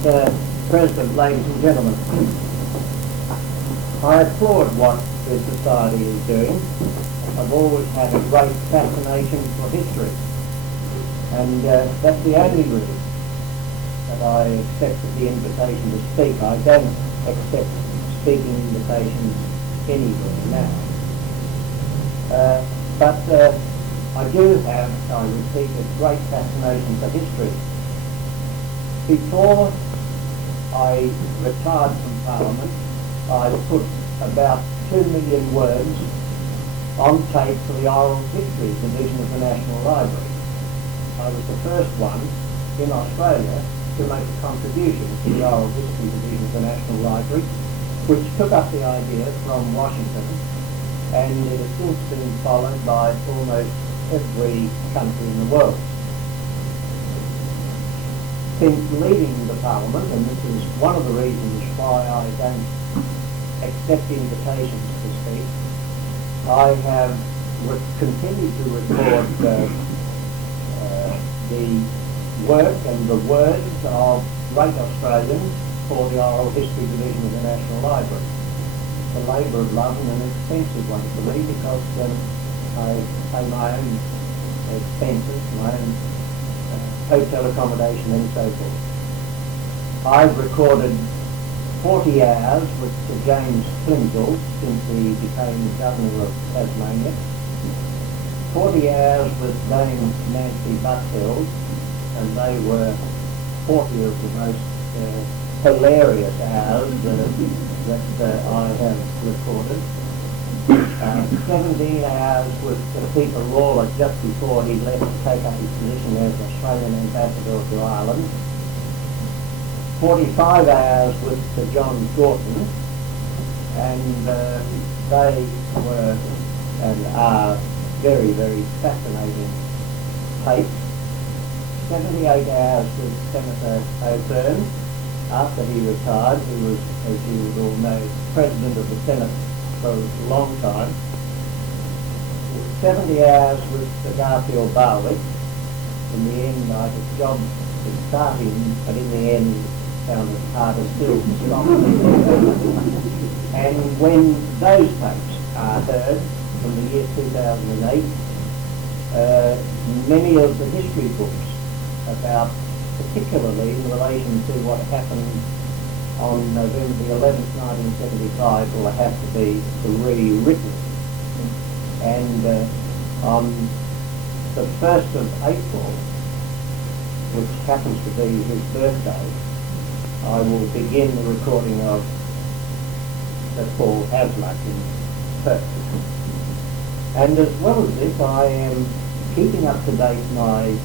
Mr. President, ladies and gentlemen, I applaud what the Society is doing. I've always had a great fascination for history, and that's the only reason that I accepted the invitation to speak. I don't accept speaking invitations anywhere now. But I do have, I repeat, a great fascination for history. Before I retired from Parliament, I put about 2 million words on tape for the Oral History Division of the National Library. I was the first one in Australia to make a contribution to the Oral History Division of the National Library, which took up the idea from Washington, and it has since been followed by almost every country in the world. Since leaving the Parliament, and this is one of the reasons why I don't accept invitations to speak, I have continued to record the work and the words of great Australians for the Oral History Division of the National Library. It's a labour of love and an expensive one for me, because I pay my own expenses, my own hotel accommodation and so forth. I've recorded 40 hours with Sir James Plimsoll since he became Governor of Tasmania, 40 hours with Dame Nancy Butfield, and they were 40 of the most hilarious hours that I have recorded. 17 hours with Peter Lawler just before he left to take up his position as Australian Ambassador to Ireland. 45 hours with Sir John Gorton, and they were and are very, very fascinating tapes. 78 hours with Senator O'Byrne after he retired, who was, as you would all know, President of the Senate for a long time. 70 hours with Sir Garfield Barwick. In the end, I had jobs to start him, but in the end found it harder still to stop him. And when those tapes are heard from the year 2008, many of the history books about, particularly in relation to what happened on November the 11th, 1975, will have to be rewritten. And on the 1st of April, which happens to be his birthday, I will begin the recording of Sir Paul Hasluck in Perth. And as well as this, I am keeping up to date my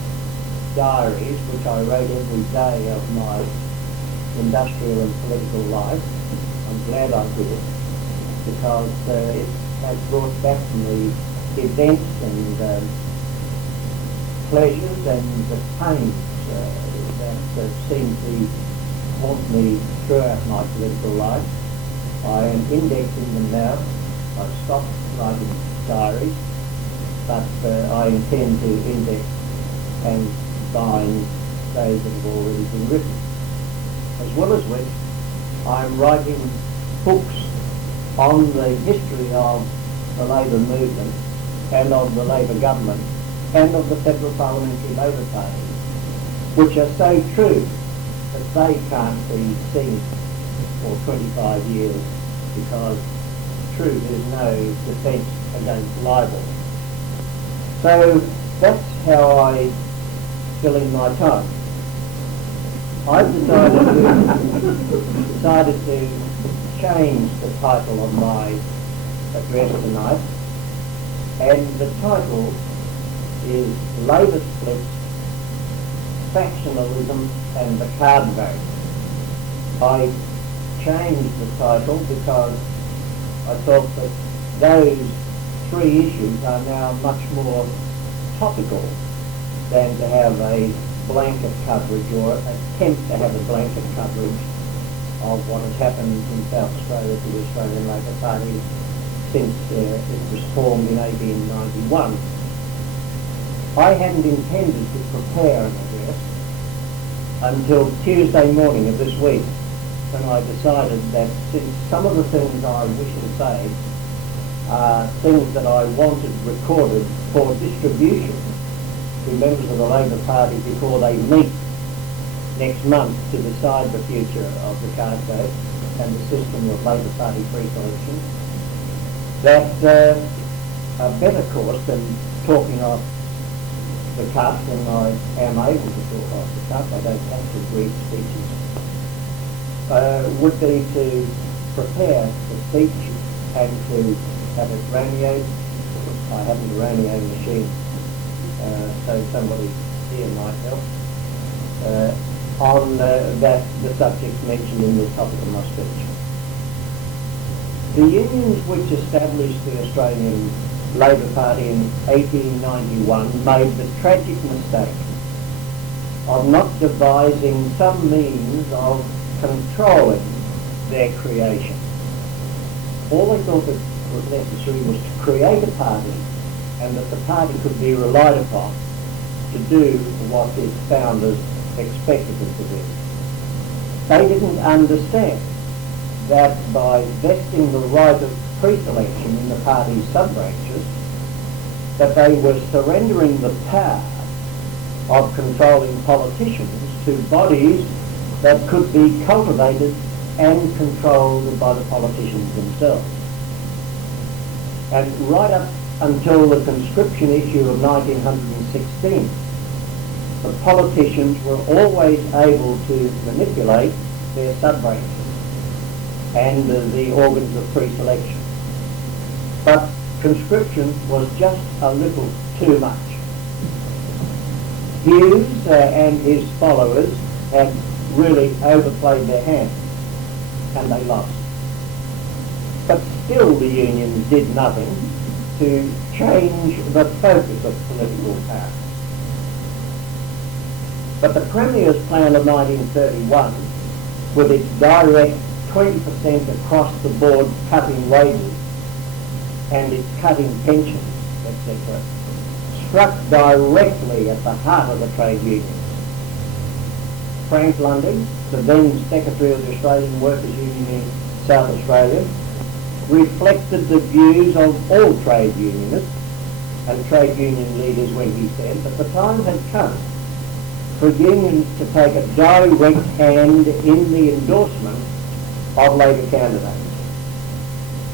diaries, which I wrote every day of my industrial and political life. I'm glad I did, because it has brought back to me events and pleasures and the pains that seem to haunt me throughout my political life. I am indexing them now. I've stopped writing diaries, but I intend to index and bind those that have already been written. As well as which, I'm writing books on the history of the Labour movement and of the Labour government and of the federal parliamentary Labour Party, which are so true that they can't be seen for 25 years, because true, there's no defence against libel. So that's how I fill in my time. I've decided to change the title of my address tonight, and the title is Labour Splits, Factionalism and the Card Vote. I changed the title because I thought that those three issues are now much more topical than to have a blanket coverage or attempt to have a blanket coverage of what has happened in South Australia to the Australian Labour Party since it was formed in 1891. I hadn't intended to prepare an address, until Tuesday morning of this week, when I decided that since some of the things I wish to say are things that I wanted recorded for distribution to members of the Labor Party before they meet next month to decide the future of the card vote and the system of Labor Party pre-selection, that a better course than talking off the cuff, and I am able to talk off the cuff, I don't have to read speeches, would be to prepare the speech and to have it radioed. I haven't a radio machine, so somebody here might help, on the subjects mentioned in the topic of my speech. The unions which established the Australian Labor Party in 1891 made the tragic mistake of not devising some means of controlling their creation. All they thought that was necessary was to create a party, and that the party could be relied upon to do what its founders expected it to do. They didn't understand that by vesting the right of pre-selection in the party's sub-branches, that they were surrendering the power of controlling politicians to bodies that could be cultivated and controlled by the politicians themselves. And right up until the conscription issue of 1916, the politicians were always able to manipulate their sub-branches and the organs of pre-selection. But conscription was just a little too much. Hughes and his followers had really overplayed their hand, and they lost. But still the unions did nothing to change the focus of political power. But the Premier's plan of 1931, with its direct 20% across the board cutting wages and its cutting pensions, etc., struck directly at the heart of the trade unions. Frank Lundy, the then Secretary of the Australian Workers' Union in South Australia, reflected the views of all trade unionists and trade union leaders when he said that the time had come for unions to take a direct hand in the endorsement of Labor candidates.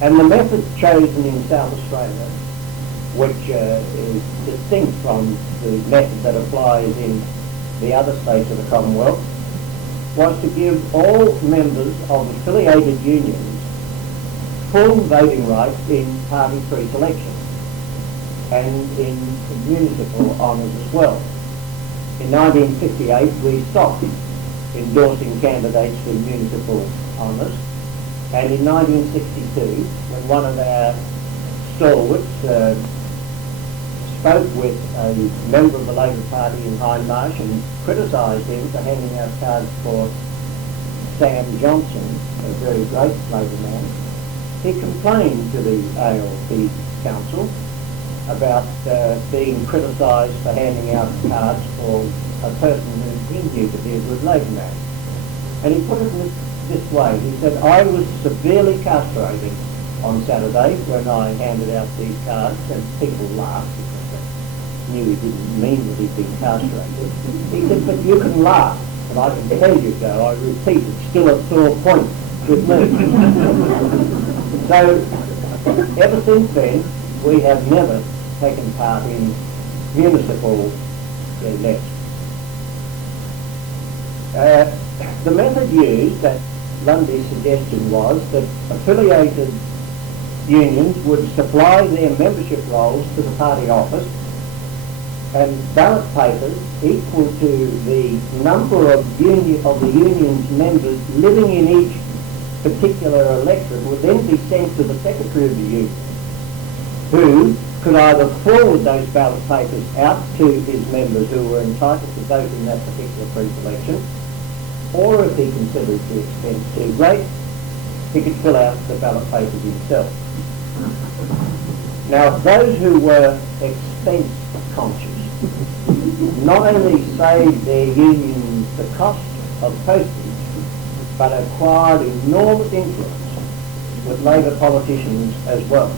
And the method chosen in South Australia, which is distinct from the method that applies in the other states of the Commonwealth, was to give all members of affiliated unions full voting rights in party pre-selection and in municipal honours as well. In 1958 we stopped endorsing candidates for municipal honours, and in 1962, when one of our stalwarts spoke with a member of the Labor Party in Hindmarsh and criticised him for handing out cards for Sam Johnson, a very great Labor man, he complained to the ALP Council about being criticised for handing out cards for a person who he knew to be a good Labor man. And he put it this way. He said, I was severely castrated on Saturday when I handed out these cards, and people laughed because they knew he didn't mean that he'd been castrated. He said, but you can laugh, and I can tell you so, I repeat, it's still a sore point with me. So, ever since then, we have never taken part in municipal elections. The method used, that Lundy's suggestion was, that affiliated unions would supply their membership rolls to the party office, and ballot papers equal to the number of the union's members living in each particular electorate would then be sent to the Secretary of the Union, who could either forward those ballot papers out to his members who were entitled to vote in that particular pre-selection, or if he considered the expense too great, he could fill out the ballot papers himself. Now, those who were expense conscious not only saved their union's the cost of postage, but acquired enormous influence with Labor politicians as well.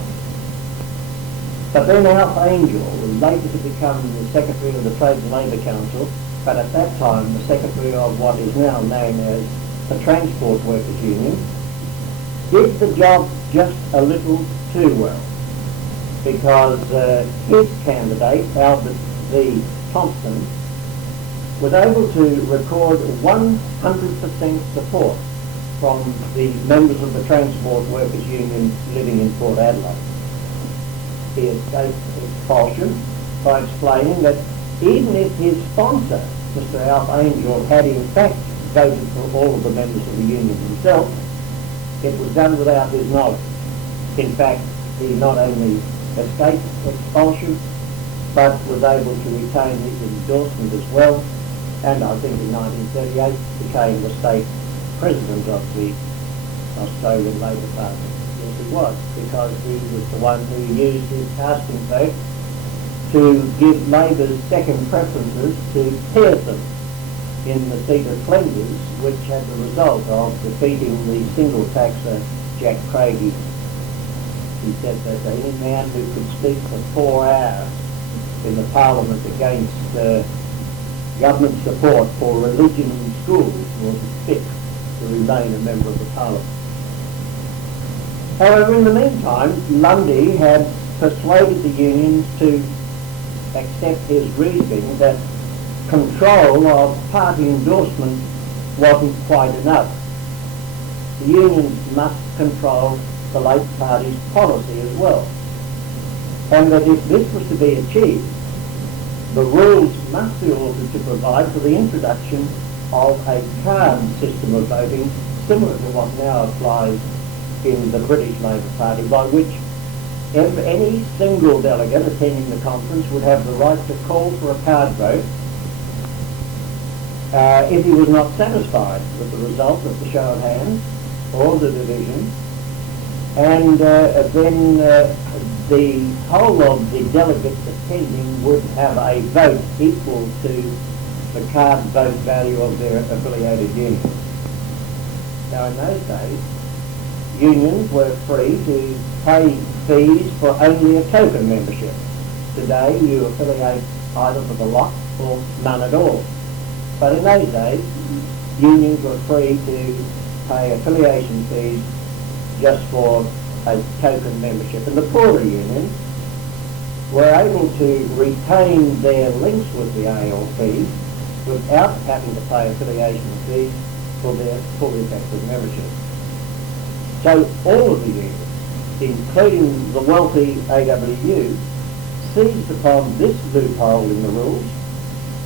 But then Alf Angel, later to become the Secretary of the Trades and Labour Council, but at that time the Secretary of what is now known as the Transport Workers Union, did the job just a little too well, because his candidate, Albert V. Thompson, was able to record 100% support from the members of the Transport Workers Union living in Port Adelaide. He escaped expulsion by explaining that even if his sponsor, Mr. Alf Angel, had in fact voted for all of the members of the union himself, it was done without his knowledge. In fact, he not only escaped expulsion, but was able to retain his endorsement as well, and I think in 1938 became the state president of the Australian Labor Party. Yes, he was, because he was the one who used his casting vote to give Labor's second preferences to Pearson in the seat of Flinders, which had the result of defeating the single taxer Jack Craigie. He said that any man who could speak for 4 hours in the Parliament against government support for religion in schools was fit to remain a member of the Parliament. However, in the meantime, Lundy had persuaded the unions to accept his reasoning that control of party endorsement wasn't quite enough. The unions must control the Labor Party's policy as well, and that if this was to be achieved, the rules must be altered to provide for the introduction of a card system of voting similar to what now applies in the British Labor Party, by which any single delegate attending the conference would have the right to call for a card vote if he was not satisfied with the result of the show of hands or the division, and then the whole of the delegates attending would have a vote equal to the card vote value of their affiliated union. Now, in those days, unions were free to pay fees for only a token membership. Today, you affiliate either for the lot or none at all. But in those days, unions were free to pay affiliation fees just for a token membership. And the poorer unions were able to retain their links with the ALP without having to pay affiliation fees for their fully effective membership. So all of the unions, including the wealthy AWU, seized upon this loophole in the rules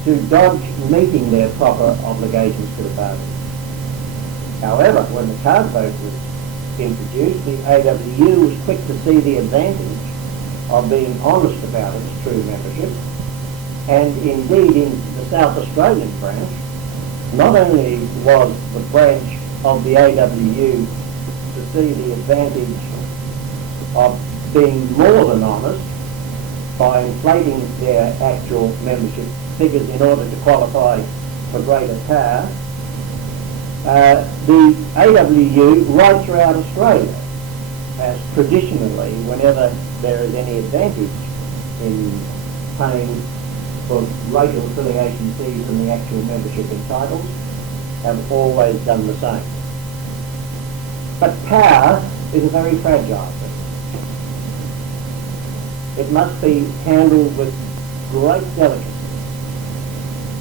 to dodge meeting their proper obligations to the party. However, when the card vote was introduced, the AWU was quick to see the advantage of being honest about its true membership, and indeed in the South Australian branch, not only was the branch of the AWU to see the advantage of being more than honest by inflating their actual membership figures in order to qualify for greater power, the AWU right throughout Australia has traditionally, whenever there is any advantage in paying for greater affiliation fees than the actual membership entitles, have always done the same. But power is a very fragile thing. It must be handled with great delicacy,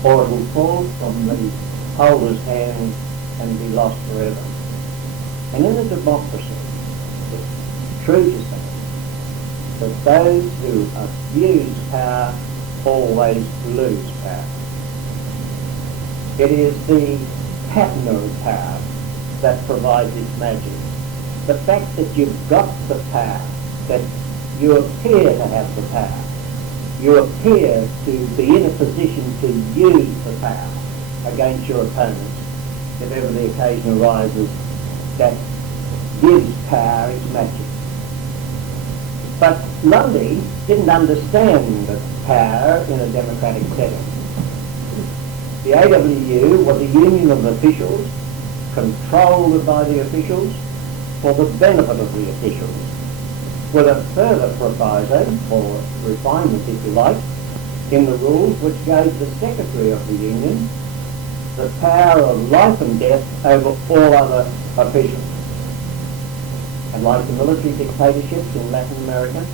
or it will fall from the holder's hand and be lost forever. And in a democracy, it's true to say that those who abuse power always lose power. It is the pattern of power that provides its magic. The fact that you've got the power, that you appear to have the power, you appear to be in a position to use the power against your opponents, if ever the occasion arises, that gives power its magic. But Lundy didn't understand power in a democratic setting. The AWU was a union of officials, controlled by the officials, for the benefit of the officials, with a further proviso, or refinement if you like, in the rules which gave the secretary of the union the power of life and death over all other officials. And like the military dictatorships in Latin America,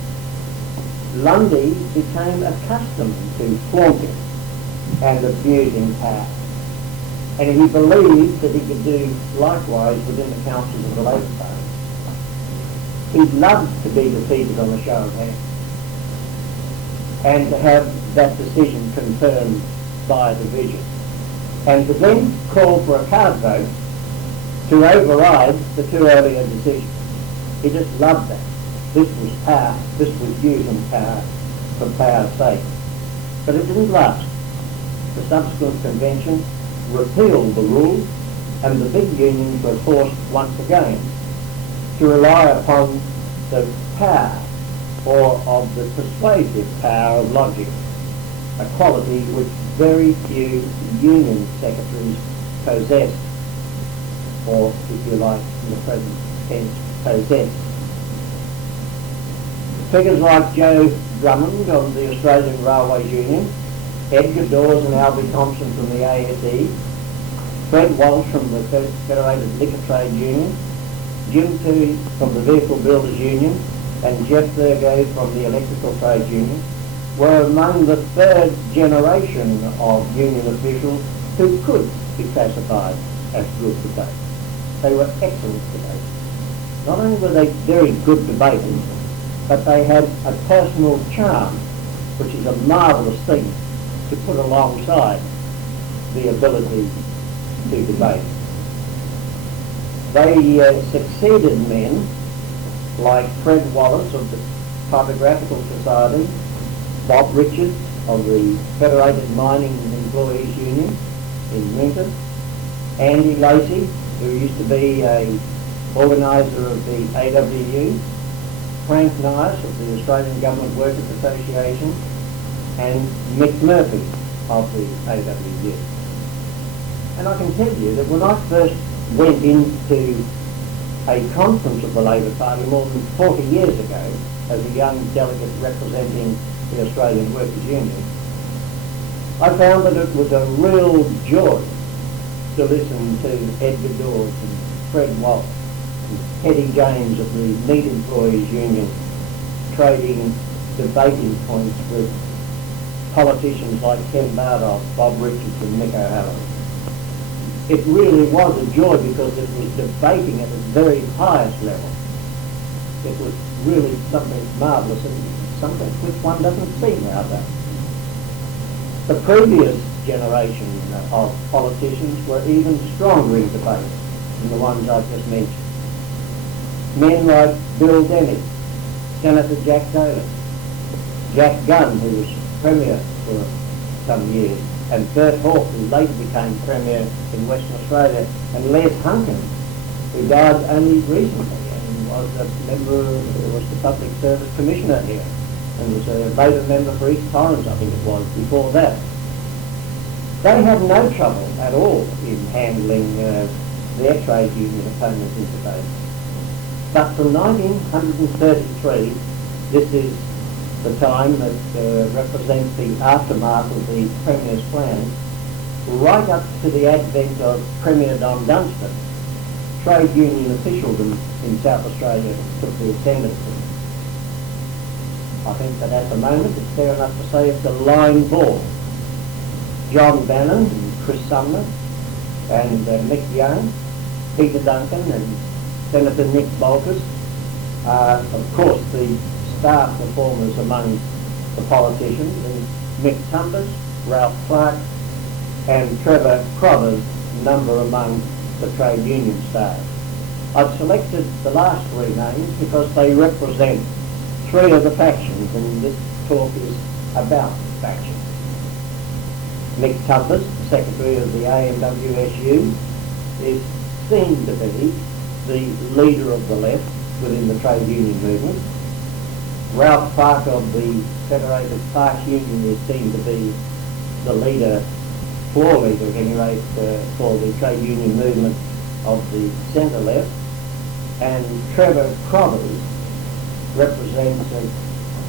Lundy became accustomed to flaunting and abusing power. And he believed that he could do likewise within the councils of the Labour Party. He loved to be defeated on a show of hands and to have that decision confirmed by a division, and to then call for a card vote to override the two earlier decisions. He just loved that. This was power, this was using power for power's sake. But it didn't last. The subsequent convention repealed the rules, and the big unions were forced once again to rely upon the power, or of the persuasive power of logic, a quality which very few union secretaries possessed, or, if you like, in the present tense, possessed. Figures like Joe Drummond of the Australian Railways Union, Edgar Dawes and Albie Thompson from the ASE, Fred Walsh from the Federated Liquor Trade Union, Jim Toohey from the Vehicle Builders Union, and Jeff Virgo from the Electrical Trade Union were among the third generation of union officials who could be classified as good debaters. They were excellent debaters. Not only were they very good debaters, but they had a personal charm, which is a marvellous thing to put alongside the ability to debate. They succeeded men like Fred Wallace of the Typographical Society, Bob Richards of the Federated Mining Employees Union in Winton, Andy Lacey, who used to be an organiser of the AWU, Frank Nice of the Australian Government Workers Association, and Mick Murphy of the AWU. And I can tell you that when I first went into a conference of the Labour Party more than 40 years ago as a young delegate representing the Australian Workers' Union, I found that it was a real joy to listen to Edgar Dawes and Fred Walsh and Teddy James of the Meat Employees Union trading debating points with politicians like Ken Bardolph, Bob Richards and Mick O'Halloran. It really was a joy because it was debating at the very highest level. It was really something marvellous and something which one doesn't see nowadays. The previous generation of politicians were even stronger in debate than the ones I've just mentioned. Men like Bill Denny, Senator Jack Taylor, Jack Gunn, who was Premier for some years, and Bert Hawke, who later became Premier in Western Australia, and Les Hunkin, who died only recently and was a member, was the Public Service Commissioner here, and was a Labour member for East Torrens, I think it was, before that. They had no trouble at all in handling their trade union opponents in debate. But from 1933, this is the time that represents the aftermath of the Premier's plan, right up to the advent of Premier Don Dunstan, trade union officialdom in South Australia took the ascendancy. I think that at the moment it's fair enough to say it's a line ball. John Bannon and Chris Sumner and Mick Young, Peter Duncan and Senator Nick Bolkus are of course the star performers among the politicians, and Mick Tumpers, Ralph Clark and Trevor Crothers number among the trade union stars. I've selected the last three names because they represent three of the factions, and this talk is about factions. Mick Tumpers, Secretary of the AMWSU, is seen to be the leader of the left within the trade union movement. Ralph Clark of the Federated Parks Union is seen to be the leader floor leader at any rate for the trade union movement of the centre left, and Trevor Crothers represents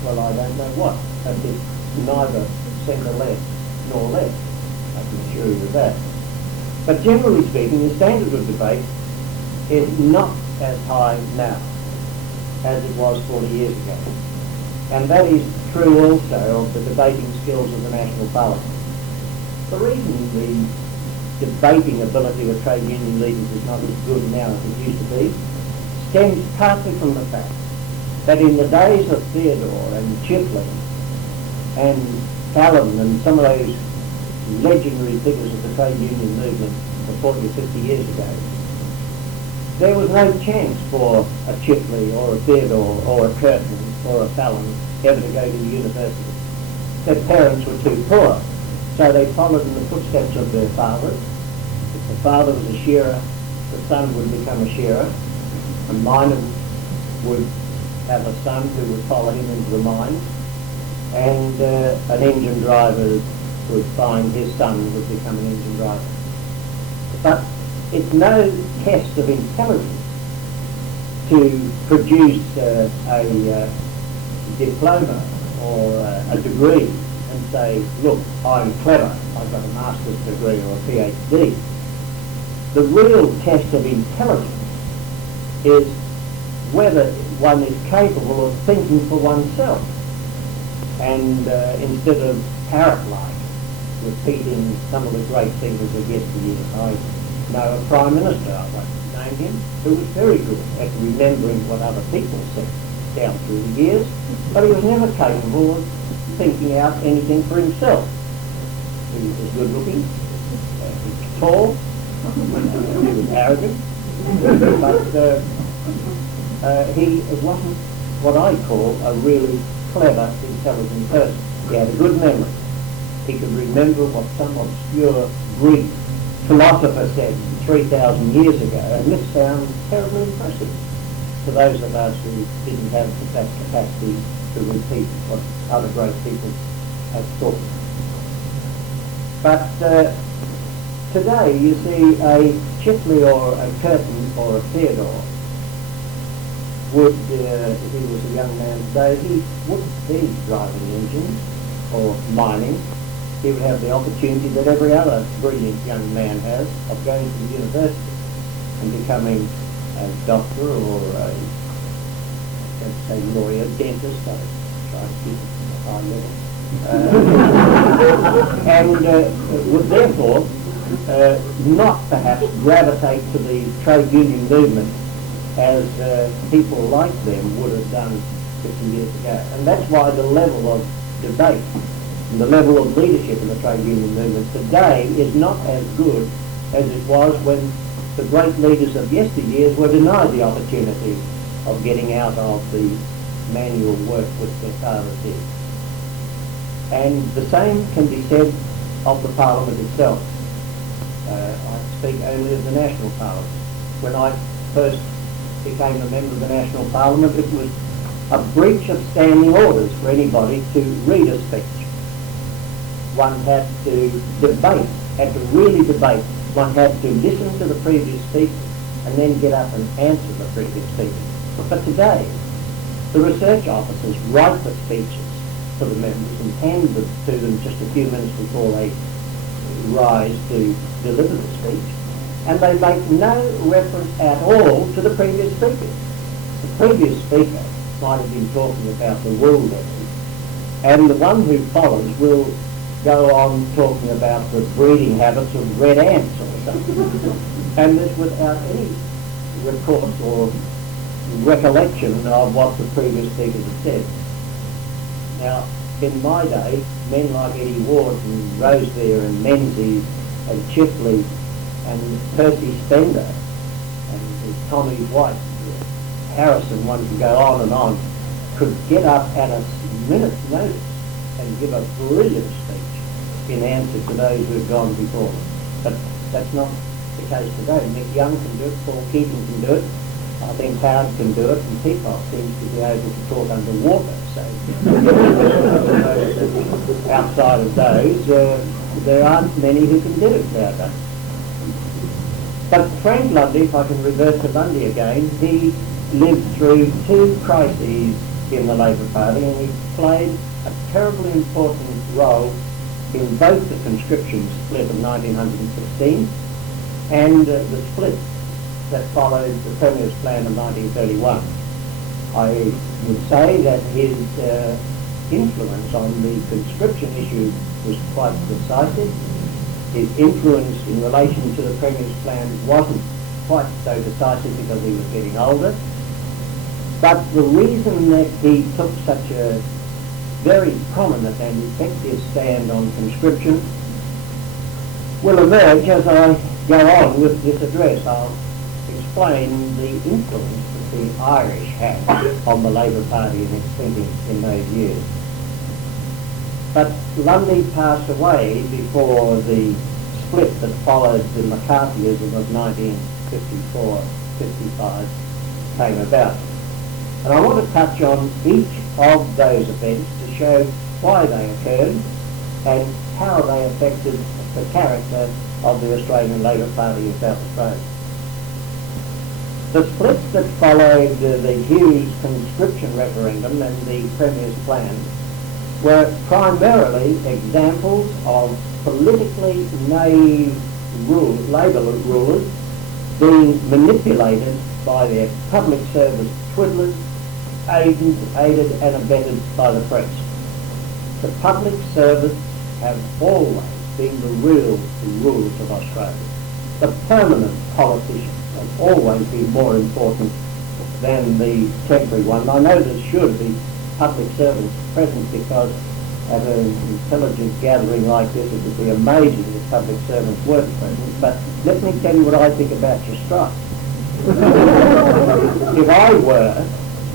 well, I don't know what, and it's neither centre left nor left, I can assure you of that. But generally speaking, the standard of debate is not as high now as it was 40 years ago. And that is true also of the debating skills of the National Parliament. The reason the debating ability of trade union leaders is not as good now as it used to be stems partly from the fact that in the days of Theodore and Chipley and Fallon and some of those legendary figures of the trade union movement of 40 or 50 years ago, there was no chance for a Chipley or a Theodore or a Curtin or a Fallon ever to go to the university. Their parents were too poor, so they followed in the footsteps of their fathers. If the father was a shearer, the son would become a shearer. A miner would have a son who would follow him into the mines, and an engine driver would find his son would become an engine driver. But it's no test of intelligence to produce a diploma or a degree and say, look, I'm clever, I've got a master's degree or a PhD. The real test of intelligence is whether one is capable of thinking for oneself, and instead of parrot-like repeating some of the great thinkers of yesteryear. I know a Prime Minister, I won't name him, who was very good at remembering what other people said down through the years, but he was never capable of thinking out anything for himself. He was good looking, he was tall, he was arrogant, but he wasn't what I call a really clever, intelligent person. He had a good memory. He could remember what some obscure Greek philosopher said 3,000 years ago, and this sounds terribly impressive to those of us who didn't have that capacity to repeat what other great people had thought. But today you see a Chipley or a Curtin or a Theodore would, if he was a young man today, he wouldn't be driving engines or mining. He would have the opportunity that every other brilliant young man has of going to the university and becoming a doctor or a, let's say, lawyer, dentist. I try to keep it at a high level. And would therefore not perhaps gravitate to the trade union movement as people like them would have done 50 years ago. And that's why the level of debate and the level of leadership in the trade union movement today is not as good as it was when the great leaders of yesteryears were denied the opportunity of getting out of the manual work which their fathers did. And the same can be said of the Parliament itself. I speak only of the National Parliament. When I first became a member of the National Parliament, it was a breach of standing orders for anybody to read a speech. One had to debate, had to really debate. One had to listen to the previous speaker and then get up and answer the previous speaker. But today, the research officers write the speeches for the members and hand them to them just a few minutes before they rise to deliver the speech, and they make no reference at all to the previous speaker. The previous speaker might have been talking about the wool levy, and the one who follows will go on talking about the breeding habits of red ants or something, and this without any recourse or recollection of what the previous speakers had said. Now, in my day, men like Eddie Ward and Rosebeer and Menzies and Chipley and Percy Spender and Tommy White, Harrison, one could go on and on, could get up at a minute's notice and give a brilliant speech in answer to those who had gone before them. But that's not the case today. Mick Young can do it, Paul Keating can do it, I think Howard can do it, and Peacock seems to be able to talk underwater. So outside of those, there aren't many who can do it nowadays. But Frank Lundy, if I can revert to Lundy again, he lived through two crises in the Labour Party, and he played a terribly important role in both the conscription split of 1916 and the split that followed the Premier's Plan of 1931. I would say that his influence on the conscription issue was quite decisive. His influence in relation to the Premier's Plan wasn't quite so decisive because he was getting older. But the reason that he took such a very prominent and effective stand on conscription will emerge as I go on with this address. I'll explain the influence that the Irish had on the Labour Party in its thinking in those years. But Lundy passed away before the split that followed the McCarthyism of 1954-55 came about. And I want to touch on each of those events to show why they occurred and how they affected the character of the Australian Labour Party in South Australia. The splits that followed the Hughes conscription referendum and the Premier's Plan were primarily examples of politically naive Labour rulers being manipulated by their public service twiddlers, aided and abetted by the press. The public service have always been the real rulers of Australia. The permanent politicians have always been more important than the temporary one. I know there should be public servants present because at an intelligence gathering like this it would be amazing if public servants weren't present, but let me tell you what I think about your strike. If I were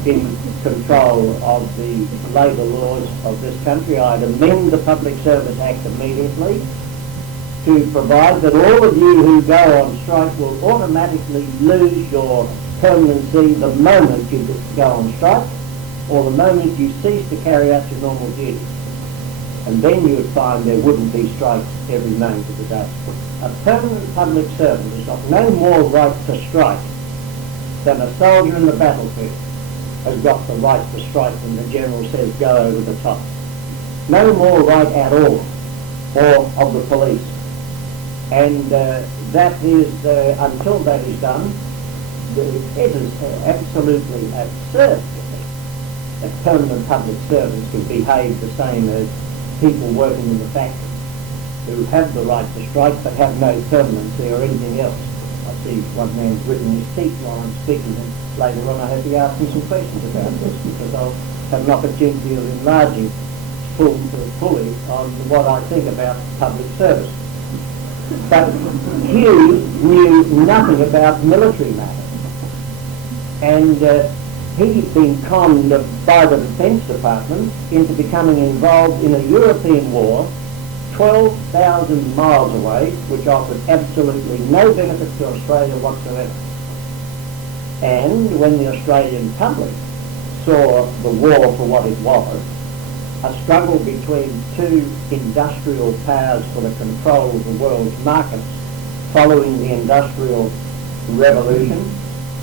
in control of the labour laws of this country, I'd amend the Public Service Act immediately to provide that all of you who go on strike will automatically lose your permanency the moment you go on strike or the moment you cease to carry out your normal duties. And then you would find there wouldn't be strikes every moment of the day. A permanent public servant has got no more right to strike than a soldier in the battlefield has got the right to strike when the general says go over the top. No more right at all, or of the police. And that is, until that is done, it is absolutely absurd to think that permanent public servants can behave the same as people working in the factory who have the right to strike but have no permanency or anything else. I see one man's written his teeth while I'm speaking, and later on I hope he asks me some questions about this because I'll have an opportunity of enlarging fully on what I think about public service. But Hughes knew nothing about military matters, and he'd been conned by the Defence Department into becoming involved in a European war 12,000 miles away, which offered absolutely no benefit to Australia whatsoever. And when the Australian public saw the war for what it was, a struggle between two industrial powers for the control of the world's markets following the Industrial Revolution,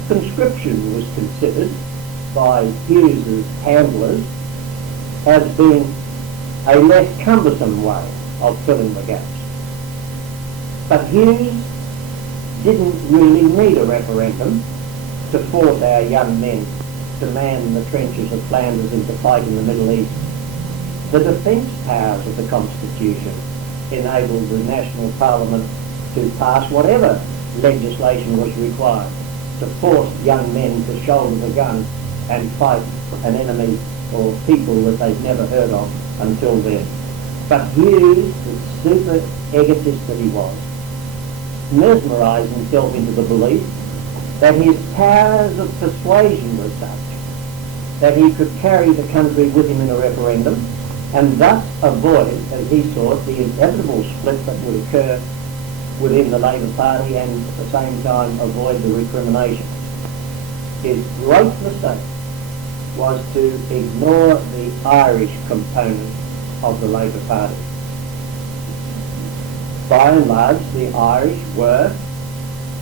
conscription was considered by Hughes's handlers as being a less cumbersome way of filling the gaps. But Hughes didn't really need a referendum to force our young men to man the trenches of Flanders and to fight in the Middle East. The defence powers of the Constitution enabled the National Parliament to pass whatever legislation was required to force young men to shoulder the gun and fight an enemy or people that they'd never heard of until then. But Hughes, the super egotist that he was, mesmerised himself into the belief that his powers of persuasion were such that he could carry the country with him in a referendum and thus avoid, as he thought, the inevitable split that would occur within the Labour Party and at the same time avoid the recrimination. his great mistake was to ignore the Irish component of the Labour Party. By and large, the Irish were,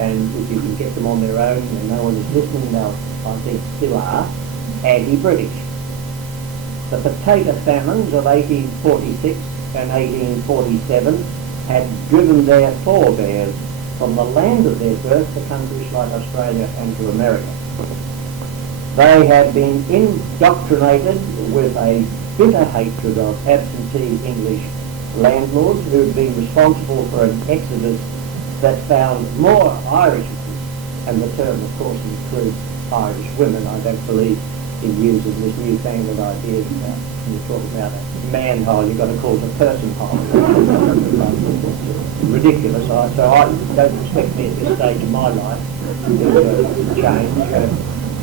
and if you can get them on their own and no one is listening, they'll, I think, still are, anti-British. The potato famines of 1846 and 1847 had driven their forebears from the land of their birth to countries like Australia and to America. They had been indoctrinated with a bitter hatred of absentee English landlords who had been responsible for an exodus that found more Irish, and the term of course includes Irish women. I don't believe in using this newfangled idea about, when you talk about a manhole, you've got to call it a person hole. Ridiculous. So I don't expect me at this stage of my life to change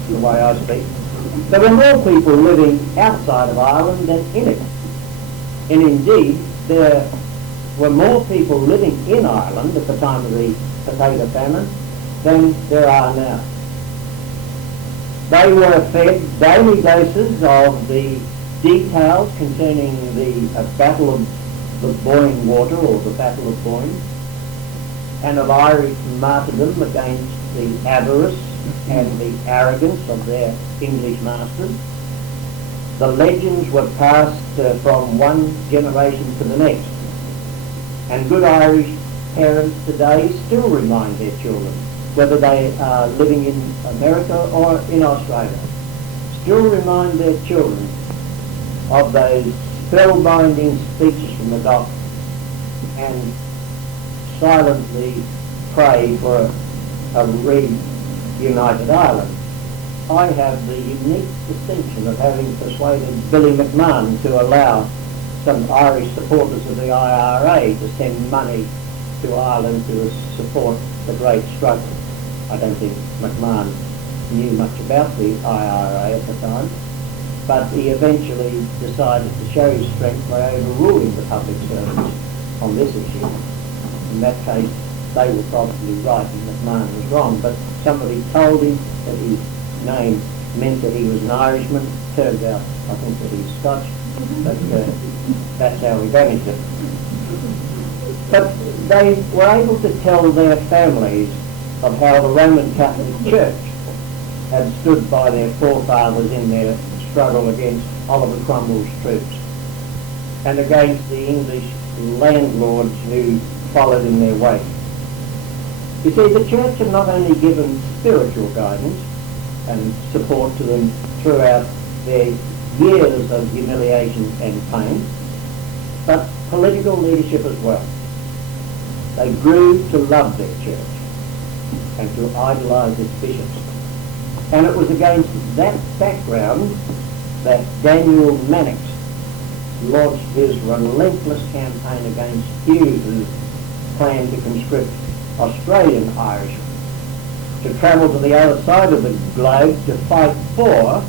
the way I speak. There were more people living outside of Ireland than in it. And indeed, there were more people living in Ireland at the time of the potato famine than there are now. They were fed daily doses of the details concerning the Battle of the Boyne Water, or the Battle of Boyne, and of Irish martyrdom against the avarice and the arrogance of their English masters. The legends were passed from one generation to the next, and good Irish parents today still remind their children, whether they are living in America or in Australia, still remind their children of those spellbinding speeches from the dock and silently pray for a reunited Ireland. I have the unique distinction of having persuaded Billy McMahon to allow some Irish supporters of the IRA to send money to Ireland to support the great struggle. I don't think McMahon knew much about the IRA at the time, but he eventually decided to show his strength by overruling the public servants on this issue. In that case, they were probably right and McMahon was wrong, but somebody told him that his name meant that he was an Irishman. Turns out, I think, that he's Scotch, but that's how he managed it. But they were able to tell their families of how the Roman Catholic Church had stood by their forefathers in their struggle against Oliver Cromwell's troops and against the English landlords who followed in their wake. You see, the church had not only given spiritual guidance and support to them throughout their years of humiliation and pain, but political leadership as well. They grew to love their church and to idolise its bishops. And it was against that background that Daniel Mannix launched his relentless campaign against Hughes's plan to conscript Australian Irishmen to travel to the other side of the globe to fight for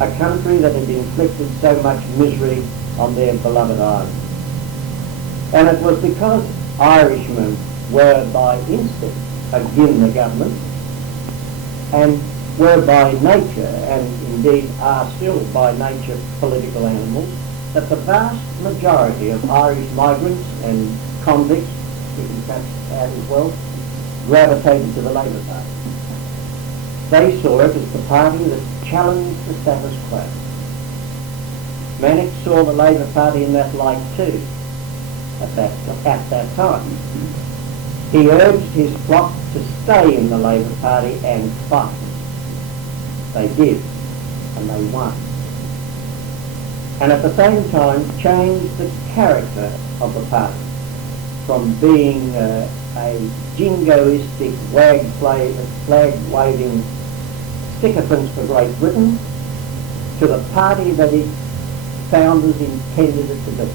a country that had inflicted so much misery on their beloved island. And it was because Irishmen were by instinct against the government and were by nature, and indeed are still by nature, political animals, that the vast majority of Irish migrants and convicts, we can perhaps add as well, gravitated to the Labour Party. They saw it as the party that challenged the status quo. Mannix saw the Labour Party in that light too, at that time. He urged his flock to stay in the Labour Party and fight. They did, and they won. And at the same time changed the character of the party from being a jingoistic, flag-waving sycophants for Great Britain to the party that its founders intended it to be.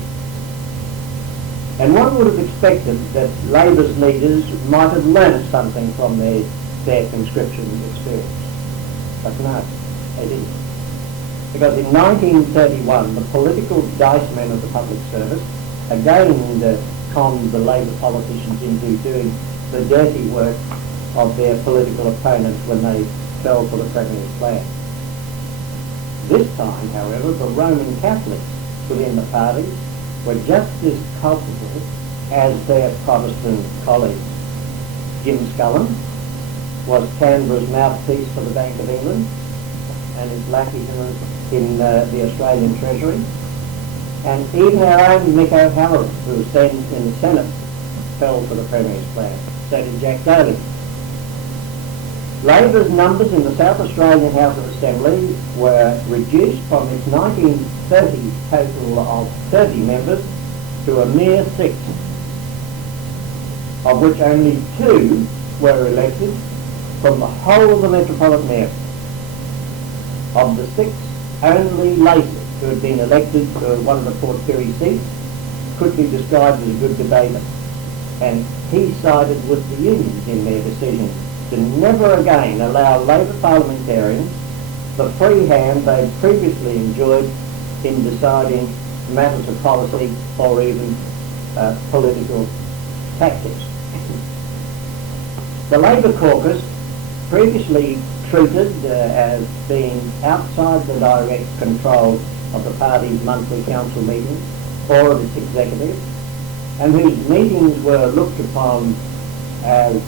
And one would have expected that Labour's leaders might have learned something from their conscription experience. But no, they didn't. Because in 1931, the political dice men of the public service again conned the Labour politicians into doing the dirty work of their political opponents when they fell for the Premier's plan. This time, however, the Roman Catholics within the party were just as culpable as their Protestant colleagues. Jim Scullin was Canberra's mouthpiece for the Bank of England and his lackey in the Australian Treasury. And even our own Mick O'Halloran, who was then in the Senate, fell for the Premier's plan. So did Jack Daly. Labor's numbers in the South Australian House of Assembly were reduced from its 1930 total of 30 members to a mere 6, of which only 2 were elected from the whole of the metropolitan area. Of the 6, only Labour, who had been elected to one of the Port Pirie seats, could be described as a good debater, and he sided with the unions in their decision to never again allow Labour parliamentarians the free hand they previously enjoyed in deciding matters of policy or even political tactics. The Labour caucus, previously treated as being outside the direct control of the party's monthly council meetings or of its executive, and whose meetings were looked upon as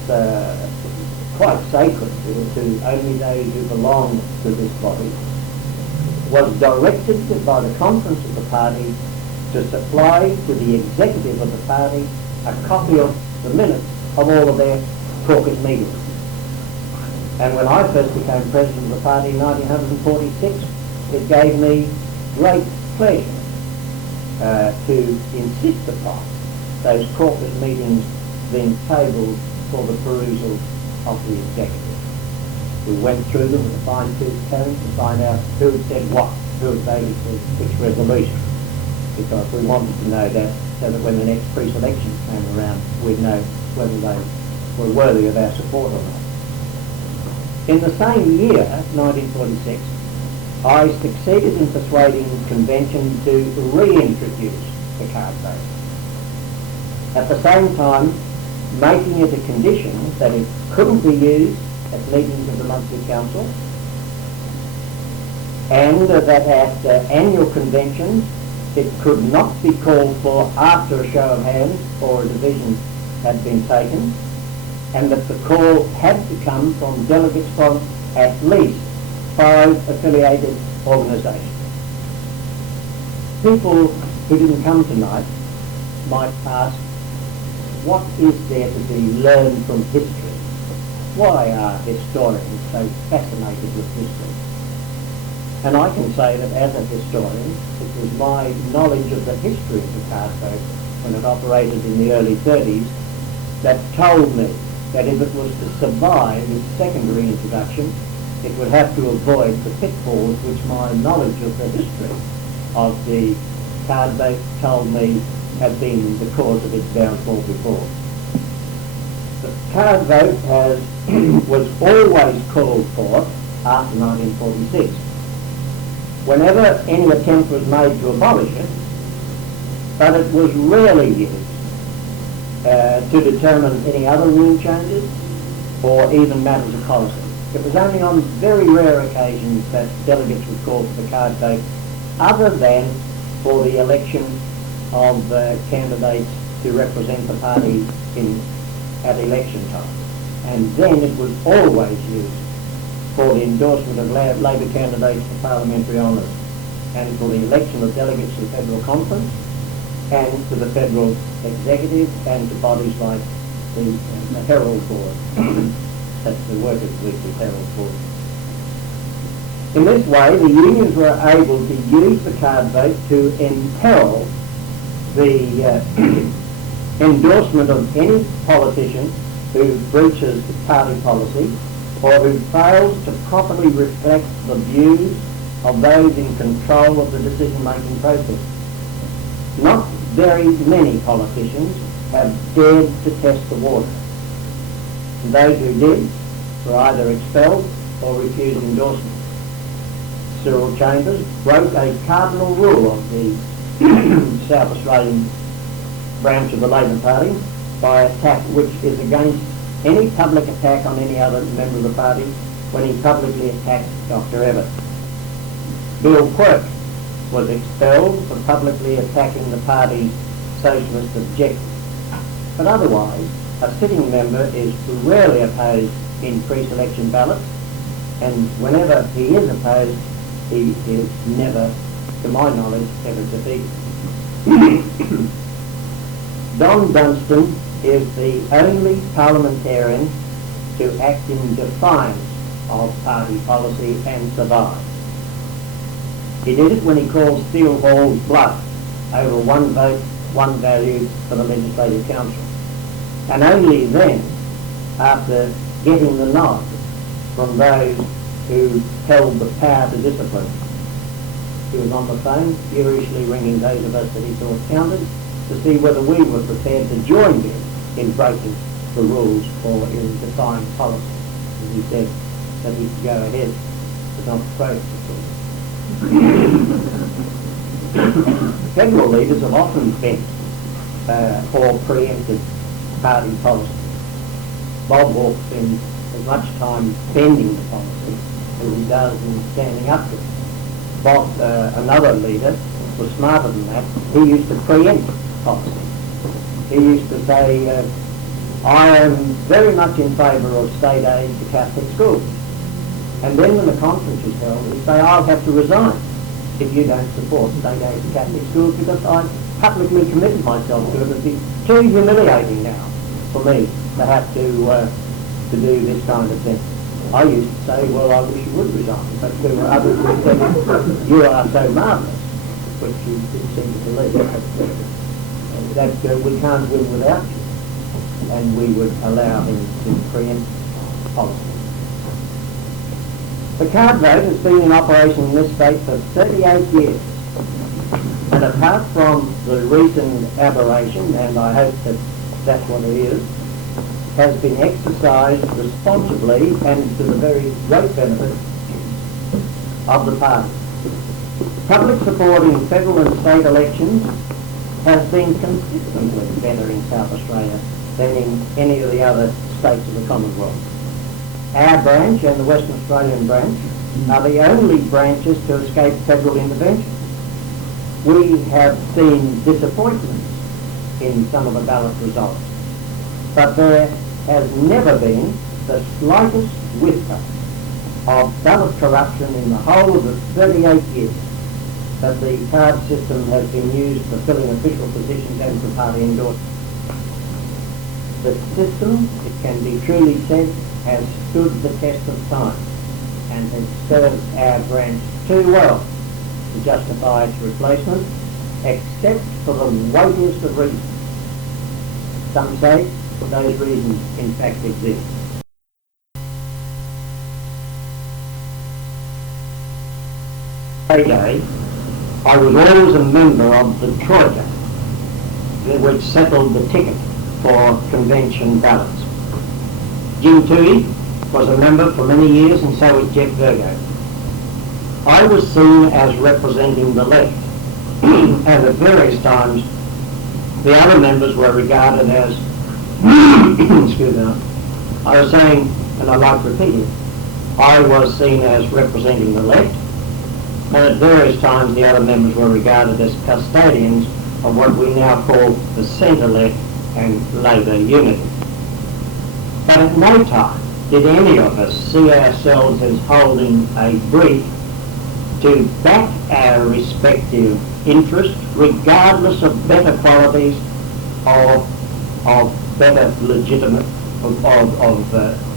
quite sacred to only those who belonged to this body, was directed by the conference of the party to supply to the executive of the party a copy of the minutes of all of their caucus meetings. And when I first became president of the party in 1946, it gave me great pleasure to insist upon those caucus meetings being tabled for the perusal of the executive. We went through them with a fine-tooth comb to find out who had said what, who had voted for which resolution, because we wanted to know that so that when the next pre-selections came around, we'd know whether they were worthy of our support or not. In the same year, 1946, I succeeded in persuading the convention to reintroduce the card vote. At the same time, making it a condition that it couldn't be used at meetings of the monthly council, and that at annual conventions it could not be called for after a show of hands or a division had been taken, and that the call had to come from delegates from at least 5 affiliated organisations. People who didn't come tonight might ask, what is there to be learned from history? Why are historians so fascinated with history? And I can say that as a historian, it was my knowledge of the history of the card vote when it operated in the early 30s that told me that if it was to survive its secondary introduction, it would have to avoid the pitfalls which my knowledge of the history of the card vote told me had been the cause of its downfall before. The card vote was always called for after 1946. Whenever any attempt was made to abolish it, but it was rarely used to determine any other rule changes or even matters of policy. It was only on very rare occasions that delegates would call for the card vote, other than for the election of candidates to represent the party at election time. And then it was always used for the endorsement of Labor candidates for parliamentary honours and for the election of delegates to the Federal Conference and to the Federal Executive and to bodies like the Herald Board. That's the Workers' Weekly Herald Board. In this way, the unions were able to use the card vote to imperil the endorsement of any politician who breaches party policy or who fails to properly reflect the views of those in control of the decision-making process. Not very many politicians have dared to test the water. And those who did were either expelled or refused endorsement. Cyril Chambers broke a cardinal rule of the South Australian branch of the Labor Party by attack which is against any public attack on any other member of the party when he publicly attacked Dr. Evatt. Bill Quirk was expelled for publicly attacking the party's socialist objectives. But otherwise, a sitting member is rarely opposed in pre-selection ballots, and whenever he is opposed, he is never, to my knowledge, ever defeated. Don Dunstan is the only parliamentarian to act in defiance of party policy and survive. He did it when he called Steele Hall's bluff over one vote, one value for the Legislative Council. And only then, after getting the nod from those who held the power to discipline, he was on the phone, furiously ringing those of us that he thought counted to see whether we were prepared to join him in breaking the rules or in defying policy. And he said that he could go ahead, but not quote Federal leaders have often bent or preempted party policy. Bob Hawke spends as much time bending the policy as he does in standing up to it. Bob, another leader, was smarter than that. He used to preempt policy. He used to say, I am very much in favour of state aid to Catholic schools. And then when the conference is held, he'd say, I'll have to resign if you don't support state aid to Catholic schools because I've publicly committed myself to it. It'd be too humiliating now for me to have to do this kind of thing. I used to say, well, I wish you would resign, but there were others who said, you are so marvellous, which you didn't seem to believe. That we can't win without you, and we would allow him to preempt policy. The card vote has been in operation in this state for 38 years, and apart from the recent aberration, and I hope that that's what it is, has been exercised responsibly and to the very great benefit of the party. Public support in federal and state elections has been consistently better in South Australia than in any of the other states of the Commonwealth. Our branch and the Western Australian branch are the only branches to escape federal intervention. We have seen disappointments in some of the ballot results, but there has never been the slightest whisper of ballot corruption in the whole of the 38 years that the card system has been used for filling official positions and for party endorsement. The system, it can be truly said, has stood the test of time and has served our branch too well to justify its replacement, except for the weightiest of reasons. Some say those reasons in fact exist. Day, I was always a member of the Troika, which settled the ticket for convention ballots. Jim Toohey was a member for many years, and so was Jeff Virgo. I was seen as representing the left, and at various times the other members were regarded as excuse me, I was saying, and I like repeating, I was seen as representing the left, and at various times the other members were regarded as custodians of what we now call the centre-left and Labour unity. But at no time did any of us see ourselves as holding a brief to back our respective interests, regardless of better qualities, of better legitimate, of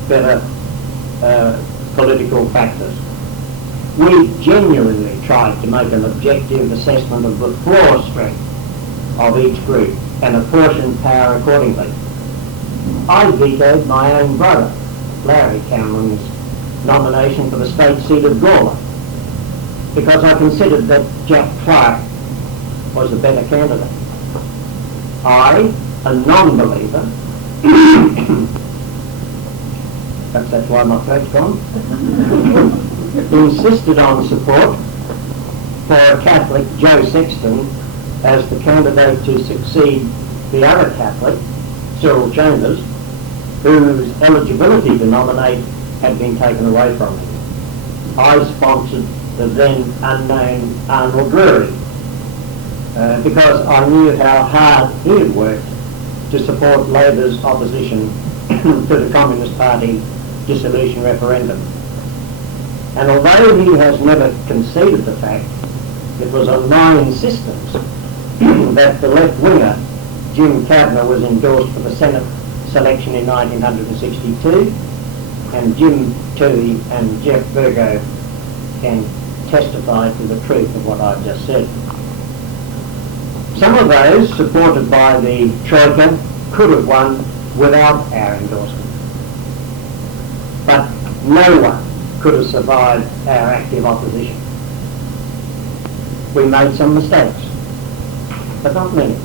better political factors. We genuinely tried to make an objective assessment of the floor strength of each group and apportion power accordingly. I vetoed my own brother, Larry Cameron's nomination for the state seat of Gawler, because I considered that Jack Clark was a better candidate. I, a non-believer, perhaps that's why my throat's gone, insisted on support for Catholic Joe Sexton as the candidate to succeed the other Catholic, Cyril Chambers, whose eligibility to nominate had been taken away from him. I sponsored the then unknown Arnold Drury because I knew how hard he had worked to support Labor's opposition to the Communist Party dissolution referendum. And although he has never conceded the fact, it was on my insistence that the left-winger Jim Kavanagh was endorsed for the Senate selection in 1962, and Jim Toohey and Jeff Burgo can testify to the truth of what I've just said. Some of those supported by the Troika could have won without our endorsement, but no one could have survived our active opposition. We made some mistakes, but not many.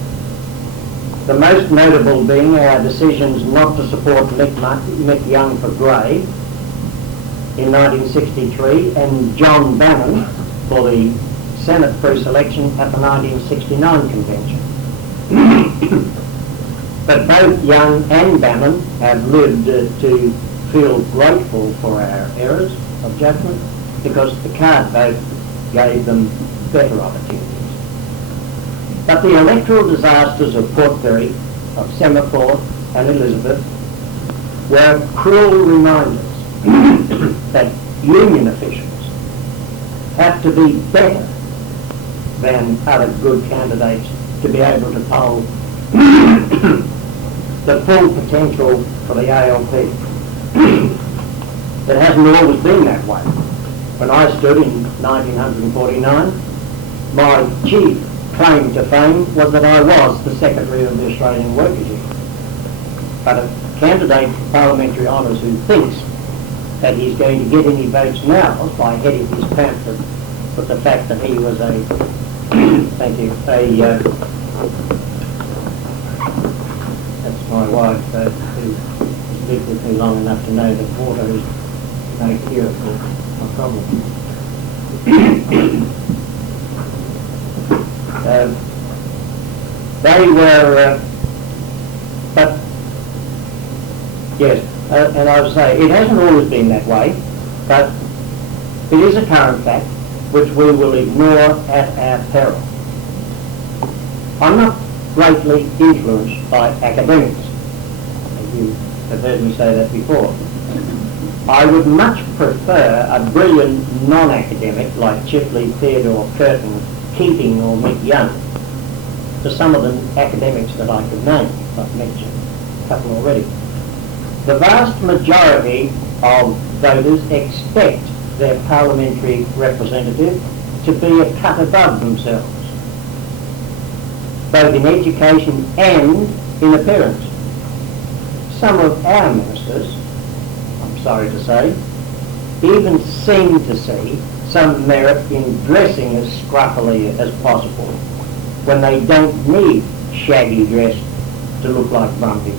The most notable being our decisions not to support Mick Young for Grey in 1963 and John Bannon for the Senate pre-selection at the 1969 convention. But both Young and Bannon have lived to feel grateful for our errors of judgment because the card vote gave them better opportunities. But the electoral disasters of Portbury, of Semaphore and Elizabeth were cruel reminders that union officials have to be better than other good candidates to be able to poll the full potential for the ALP. It hasn't always been that way. When I stood in 1949, my chief claim to fame was that I was the Secretary of the Australian Workers Union. But a candidate for parliamentary honours who thinks that he's going to get any votes now by heading his pamphlet with the fact that he was a that's my wife who's lived with me long enough to know that water is no cure for my problem. They were, but yes, and I would say it hasn't always been that way, but it is a current fact which we will ignore at our peril. I'm not greatly influenced by academics. You have heard me say that before. I would much prefer a brilliant non-academic like Chipley, Theodore, Curtin, Keating or Mick Young to some of the academics that I could name. I've mentioned a couple already. The vast majority of voters expect their parliamentary representative to be a cut above themselves, both in education and in appearance. Some of our ministers, I'm sorry to say, even seem to see some merit in dressing as scruffily as possible when they don't need shaggy dress to look like brumbies.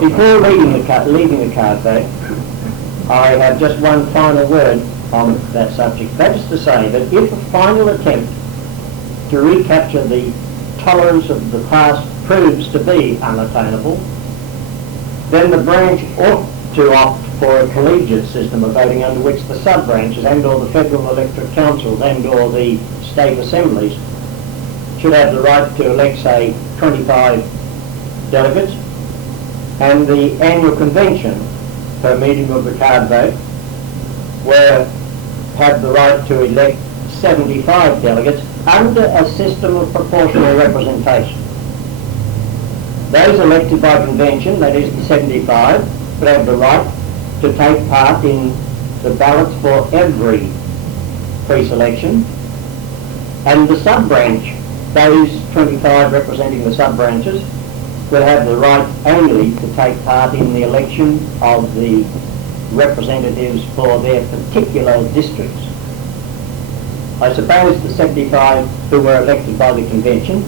Before leaving the card vote, I have just one final word on that subject. That is to say that if a final attempt to recapture the tolerance of the past proves to be unattainable, then the branch ought to opt for a collegiate system of voting under which the sub-branches and or the federal electorate councils and or the state assemblies should have the right to elect, say, 25 delegates, and the annual convention per meeting of the card vote have the right to elect 75 delegates under a system of proportional representation. Those elected by convention, that is the 75, would have the right to take part in the ballots for every pre-selection, and the sub-branch, those 25 representing the sub-branches, will have the right only to take part in the election of the representatives for their particular districts. I suppose the 75 who were elected by the convention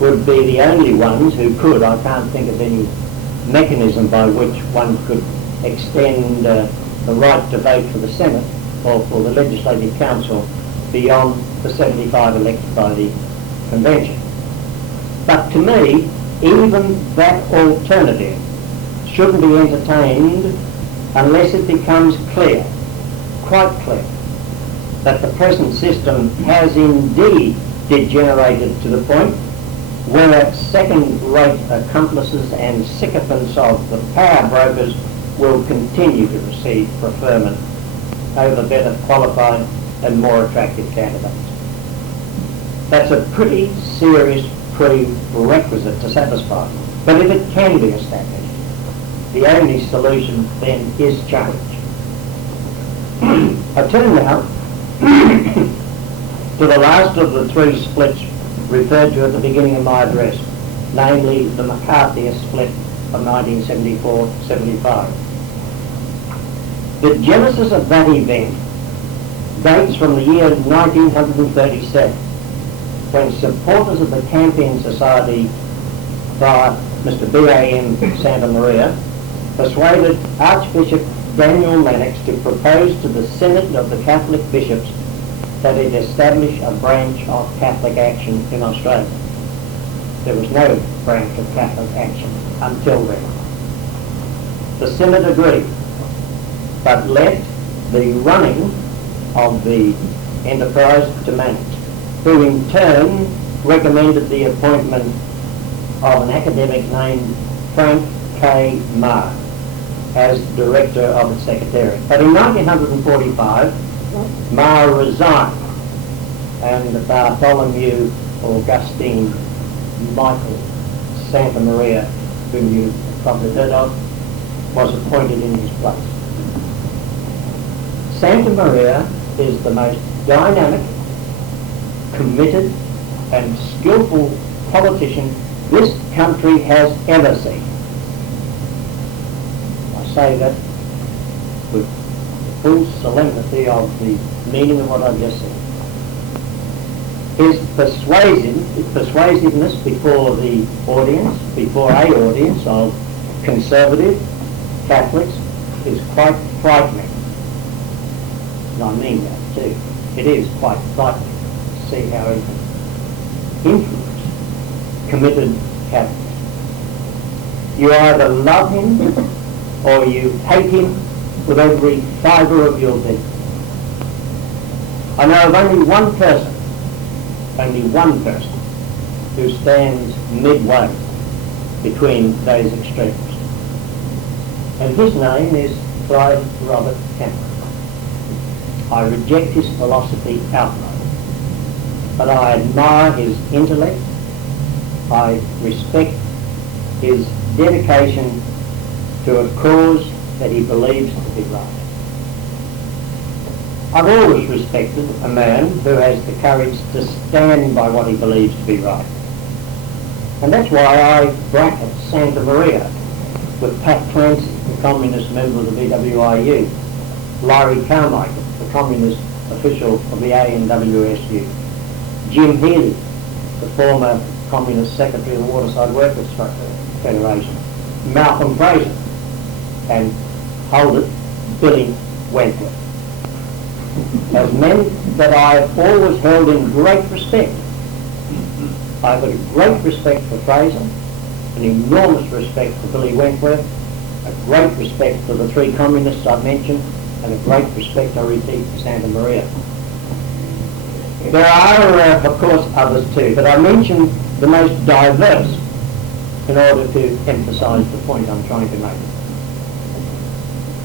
would be the only ones who could. I can't think of any mechanism by which one could extend the right to vote for the Senate or for the Legislative Council beyond the 75 elected by the convention. But to me, even that alternative shouldn't be entertained unless it becomes clear, quite clear, that the present system has indeed degenerated to the point where second-rate accomplices and sycophants of the power brokers will continue to receive preferment over better qualified and more attractive candidates. That's a pretty serious prerequisite to satisfy. But if it can be established, the only solution then is change. I turn now to the last of the three splits referred to at the beginning of my address, namely the McCarthyist split of 1974-75. The genesis of that event dates from the year 1937, when supporters of the Campaign Society via Mr. B.A.M. Santa Maria persuaded Archbishop Daniel Mannix to propose to the Synod of the Catholic Bishops that it establish a branch of Catholic action in Australia. There was no branch of Catholic action until then. The Synod agreed, but left the running of the enterprise to Mannix, who in turn recommended the appointment of an academic named Frank K. Marr as director of its secretariat. But in 1945, Marr resigned, and Bartholomew Augustine Michael Santa Maria, whom you've probably heard of, was appointed in his place. Santa Maria is the most dynamic, committed and skillful politician this country has ever seen. I say that with full solemnity of the meaning of what I've just said. His persuasiveness before the audience, before a audience of conservative Catholics, is quite frightening. And I mean that too. It is quite frightening to see how he can influence committed Catholics. You either love him or you hate him with every fibre of your being. I know of only one person who stands midway between those extremes. And his name is Clyde Robert Cameron. I reject his philosophy outright, but I admire his intellect. I respect his dedication to a cause that he believes to be right. I've always respected a man who has the courage to stand by what he believes to be right. And that's why I bracket Santa Maria with Pat Clancy, the communist member of the BWIU, Larry Carmichael, the communist official of the ANWSU, Jim Healy, the former communist secretary of the Waterside Workers Federation, Malcolm Fraser, and hold it, Billy Wentworth. As men that I've always held in great respect. I've got a great respect for Fraser, an enormous respect for Billy Wentworth, a great respect for the three communists I've mentioned, and a great respect, I repeat, for Santa Maria. There are, of course, others too, but I mentioned the most diverse in order to emphasise the point I'm trying to make.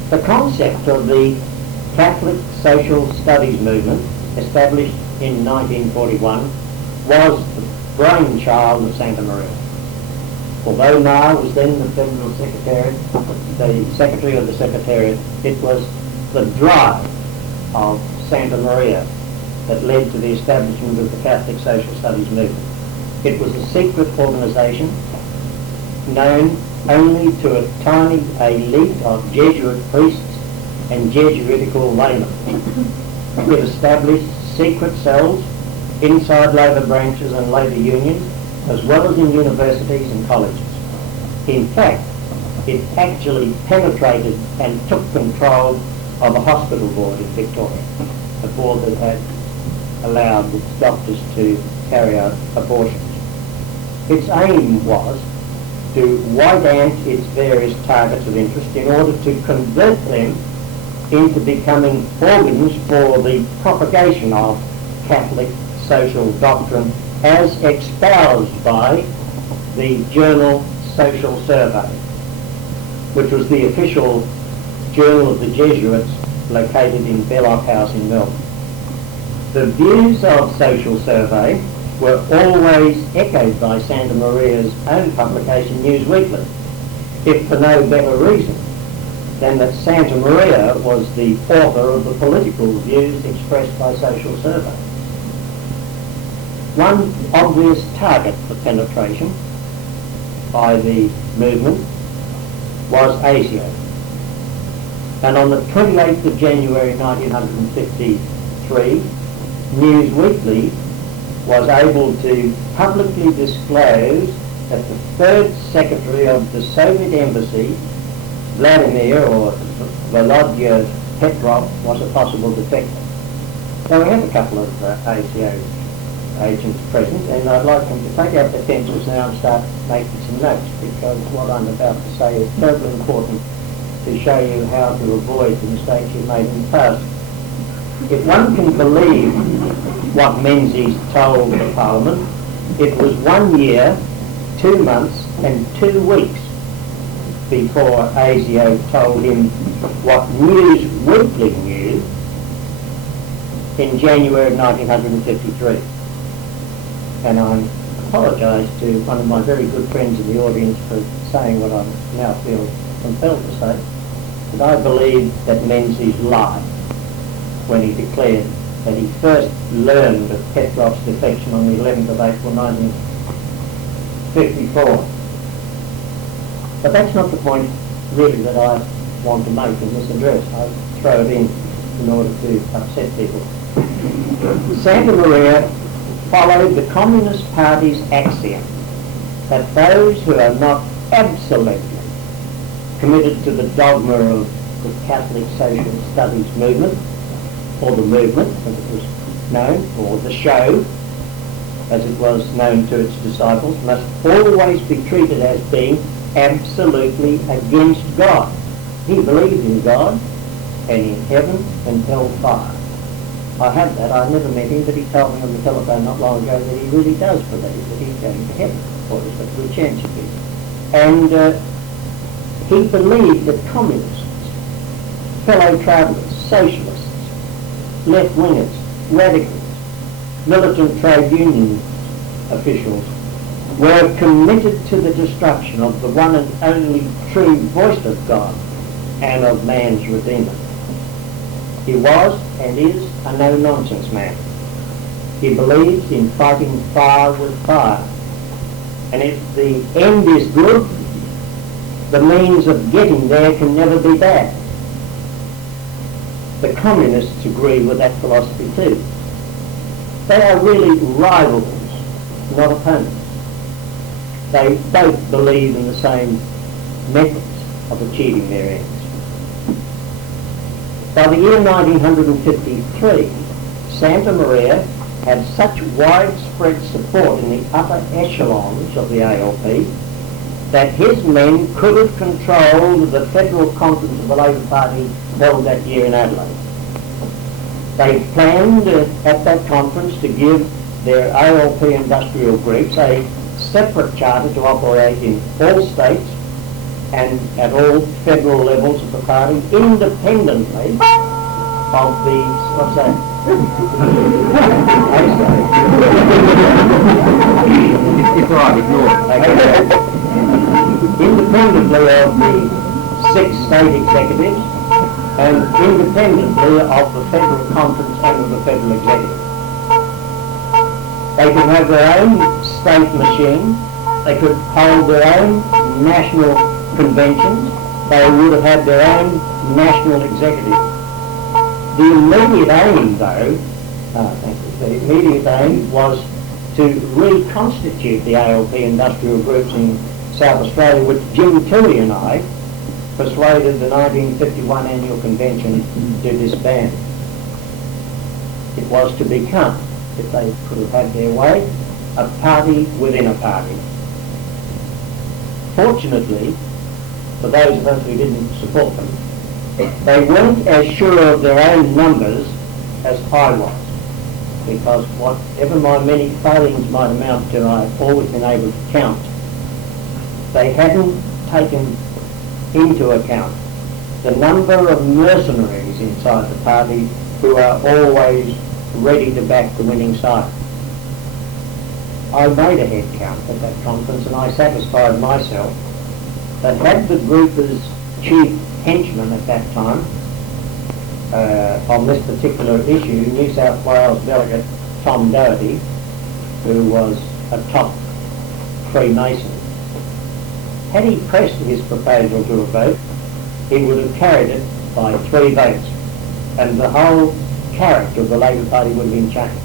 The concept of the Catholic Social Studies movement, established in 1941, was the brainchild of Santa Maria. Although Marr was then the Federal Secretariat, the Secretary of the Secretariat, it was the drive of Santa Maria that led to the establishment of the Catholic Social Studies movement. It was a secret organisation known only to a tiny elite of Jesuit priests and Jesuitical laymen. It established secret cells inside labour branches and labour unions, as well as in universities and colleges. In fact, it actually penetrated and took control of a hospital board in Victoria, a board that had allowed doctors to carry out abortions. Its aim was to white ant its various targets of interest in order to convert them into becoming organs for the propagation of Catholic social doctrine as espoused by the journal Social Survey, which was the official journal of the Jesuits located in Belloc House in Melbourne. The views of Social Survey were always echoed by Santa Maria's own publication, News Weekly, if for no better reason than that Santa Maria was the author of the political views expressed by Social Survey. One obvious target for penetration by the movement was ASIO. And on the 28th of January 1953, News Weekly was able to publicly disclose that the third secretary of the Soviet embassy, Vladimir or Volodya Petrov, was a possible defector. So we have a couple of ASIO agents present, and I'd like them to take out their pencils now and start making some notes, because what I'm about to say is terribly important to show you how to avoid the mistakes you've made in the past. If one can believe what Menzies told the Parliament, it was 1 year, 2 months and 2 weeks before ASIO told him what News Weekly knew in January of 1953. And I apologise to one of my very good friends in the audience for saying what I now feel compelled to say, but I believe that Menzies lied when he declared that he first learned of Petrov's defection on the 11th of April 1954. But that's not the point really that I want to make in this address. I throw it in order to upset people. Santa Maria followed the Communist Party's axiom that those who are not absolutely committed to the dogma of the Catholic social studies movement, or the movement as it was known, or the show as it was known to its disciples, must always be treated as being absolutely against God. He believed in God and in heaven and hellfire. I have that. I've never met him, but he told me on the telephone not long ago that he really does believe that he's going to heaven, or he's got a good chance of it. And he believed that communists, fellow travellers, socialists, left-wingers, radicals, militant trade union officials were committed to the destruction of the one and only true voice of God and of man's Redeemer. He was and is a no-nonsense man. He believes in fighting fire with fire. And if the end is good, the means of getting there can never be bad. The communists agree with that philosophy too. They are really rivals, not opponents. They both believe in the same methods of achieving their ends. By the year 1953, Santa Maria had such widespread support in the upper echelons of the ALP that his men could have controlled the federal conference of the Labour Party held that year in Adelaide. They planned at that conference to give their ALP industrial groups a separate charter to operate in all states and at all federal levels of the party, independently of the, what's that? It's all right, ignore it. Independently of the 6 state executives and independently of the federal conference and of the federal executive. They could have their own state machine, they could hold their own national conventions, they would have had their own national executive. The immediate aim, though, the immediate aim was to reconstitute the ALP industrial groups in South Australia, which Jim Tilley and I persuaded the 1951 annual convention to disband. It was to become, if they could have had their way, a party within a party. Fortunately, for those of us who didn't support them, they weren't as sure of their own numbers as I was, because whatever my many failings might amount to, I've always been able to count. They hadn't taken into account the number of mercenaries inside the party who are always ready to back the winning side. I made a head count at that conference, and I satisfied myself that had the groupers' chief henchman at that time on this particular issue, New South Wales delegate Tom Doherty, who was a top Freemason, had he pressed his proposal to a vote, he would have carried it by 3 votes, and the whole character of the Labor Party would have been changed.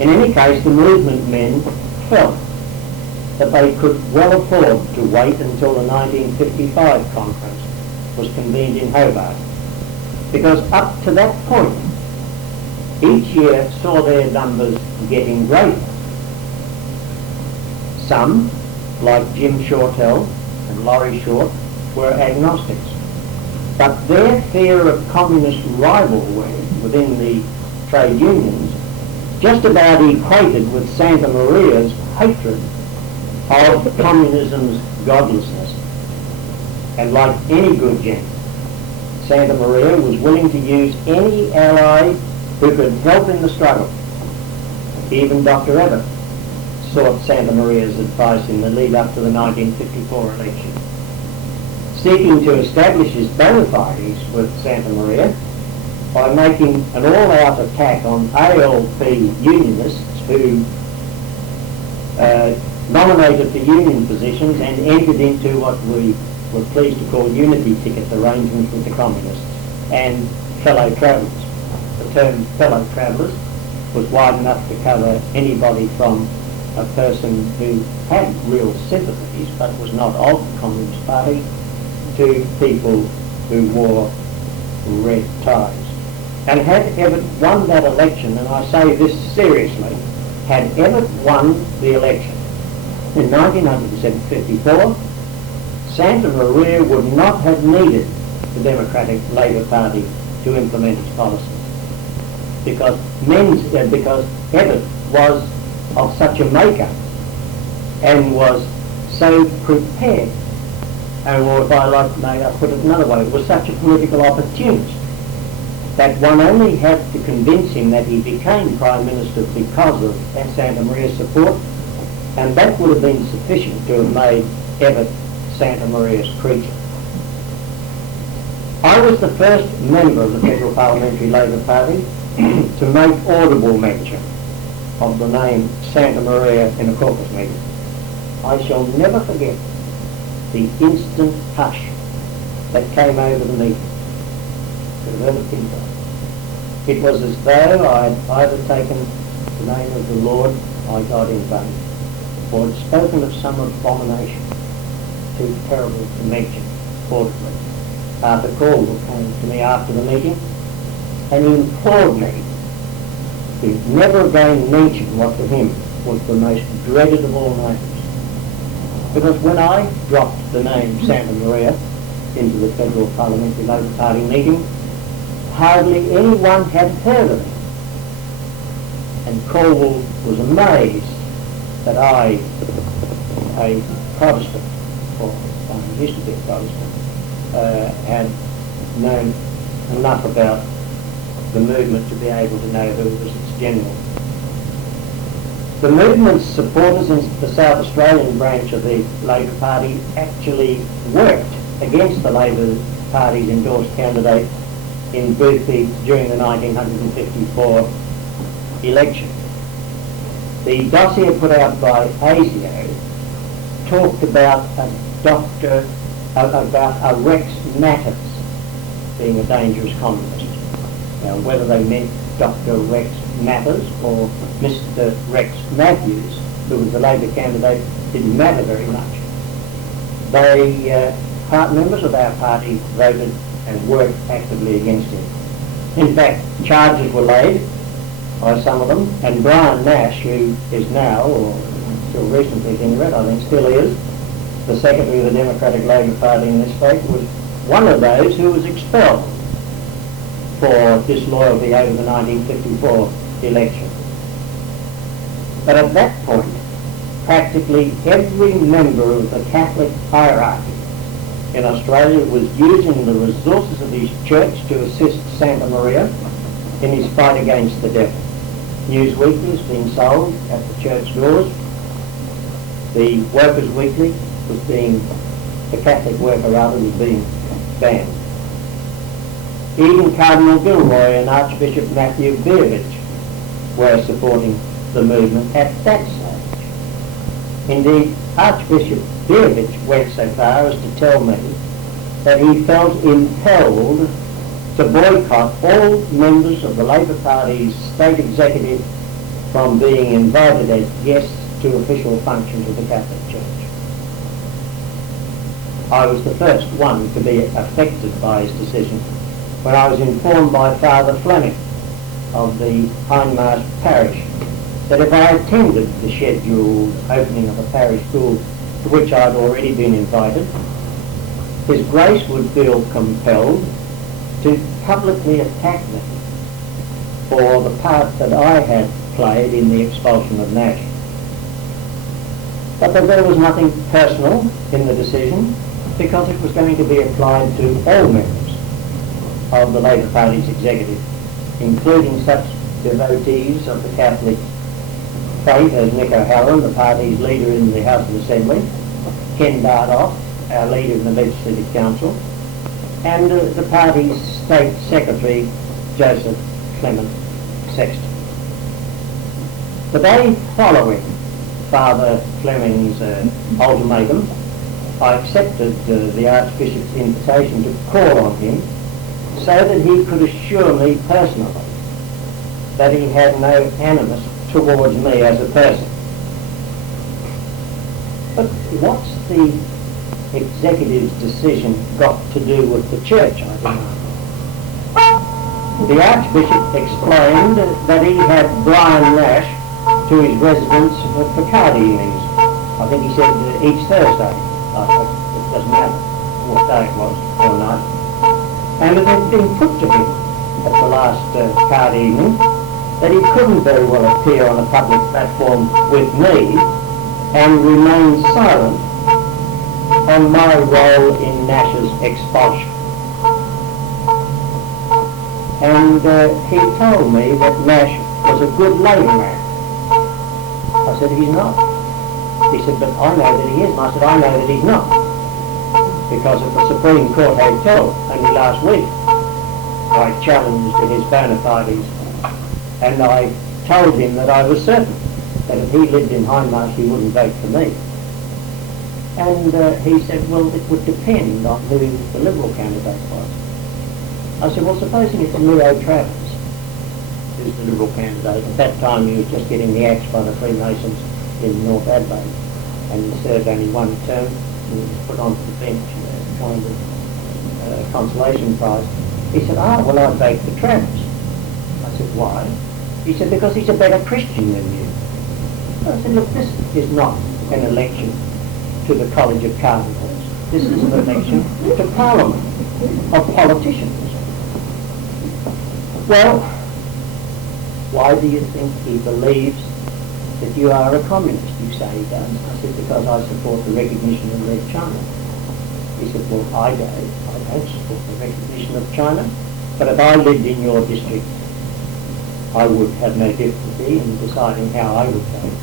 In any case, the movement men felt that they could well afford to wait until the 1955 conference was convened in Hobart, because up to that point, each year saw their numbers getting greater. Some, like Jim Shortell and Laurie Short, were agnostics, but their fear of communist rivalry within the trade unions just about equated with Santa Maria's hatred of communism's godlessness. And like any good gent, Santa Maria was willing to use any ally who could help in the struggle. Even Dr. Abbott sought Santa Maria's advice in the lead up to the 1954 election, seeking to establish his bona fides with Santa Maria by making an all-out attack on ALP unionists who nominated for union positions and entered into what we were pleased to call unity ticket arrangements with the communists and fellow travellers. The term fellow travellers was wide enough to cover anybody from a person who had real sympathies but was not of the Communist Party to people who wore red ties. And had Evatt won that election, and I say this seriously, had Evatt won the election in 1954, Santa Maria would not have needed the Democratic Labor Party to implement its policies, because Evatt was of such a makeup and was so prepared, and or if may I put it another way, was such a political opportunist that one only had to convince him that he became Prime Minister because of Santa Maria's support, and that would have been sufficient to have made Evatt Santa Maria's creature. I was the first member of the Federal Parliamentary Labor Party to make audible mention of the name Santa Maria in a caucus meeting. I shall never forget the instant hush that came over the meeting. It was as though I had either taken the name of the Lord my God in vain, or had spoken of some abomination too terrible to mention audibly. Arthur Caldwell came to me after the meeting and he implored me to never again mention what to him was the most dreaded of all names. Because when I dropped the name Santa Maria into the Federal Parliamentary Labor Party meeting, hardly anyone had heard of it. And Caldwell was amazed that I, a Protestant, or I used to be a Protestant, had known enough about the movement to be able to know who was its general. The movement's supporters in the South Australian branch of the Labor Party actually worked against the Labor Party's endorsed candidate in Boothby during the 1954 election. The dossier put out by ASIO talked about a Rex Matters being a dangerous communist. Now, whether they meant Dr. Rex Matters or Mr. Rex Matthews, who was the Labor candidate, didn't matter very much. Members of our party voted and worked actively against him. In fact, charges were laid by some of them, and Brian Nash, who is now, or until recently Hindmarsh, I think still is, the secretary of the Democratic Labour Party in this state, was one of those who was expelled for disloyalty over the 1954 election. But at that point, practically every member of the Catholic hierarchy in Australia was using the resources of his church to assist Santa Maria in his fight against the devil. News Weeklies being sold at the church doors. The Workers' Weekly was being, the Catholic Worker rather, was being banned. Even Cardinal Gilroy and Archbishop Matthew Beerwich were supporting the movement at that stage. Indeed, Archbishop Beerwich went so far as to tell me that he felt impelled to boycott all members of the Labour Party's state executive from being invited as guests to official functions of the Catholic Church. I was the first one to be affected by his decision when I was informed by Father Fleming of the Hindmarsh parish that if I attended the scheduled opening of a parish school to which I had already been invited, His Grace would feel compelled to publicly attack me for the part that I had played in the expulsion of Nash. But that there was nothing personal in the decision, because it was going to be applied to all members of the Labour Party's executive, including such devotees of the Catholic faith as Nick O'Halloran, the party's leader in the House of Assembly, Ken Dardoff, our leader in the Legislative Council, and the party's State Secretary, Joseph Clement Sexton. The day following Father Fleming's ultimatum, I accepted the Archbishop's invitation to call on him so that he could assure me personally that he had no animus towards me as a person. But what's the executive's decision got to do with the church, I demanded. The Archbishop explained that he had Brian Nash to his residence for Picardy evenings. I think he said each Thursday. It doesn't matter what day it was or night. And it had been put to him at the last card evening that he couldn't very well appear on a public platform with me and remain silent on my role in Nash's expulsion. And he told me that Nash was a good layman. I said, he's not. He said, but I know that he is. And I said, I know that he's not. Because at the Supreme Court Hotel only last week, I challenged his bona fides, and I told him that I was certain that if he lived in Hindmarsh, he wouldn't vote for me. And he said, well, it would depend on who the Liberal candidate was. I said, well, supposing it's Leo Travers, who's the Liberal candidate. At that time, he was just getting the axe by the Freemasons in North Adelaide, and he served only one term. He was put onto the bench, kind of consolation prize. He said, well, I'd vote for Travers. I said, why? He said, because he's a better Christian than you. I said, look, this is not an election to the College of Cardinals. This is an election to Parliament of politicians. Well, why do you think he believes that you are a communist? You say he does. I said, because I support the recognition of Red China. He said, well, I don't support the recognition of China, but if I lived in your district, I would have no difficulty in deciding how I would vote.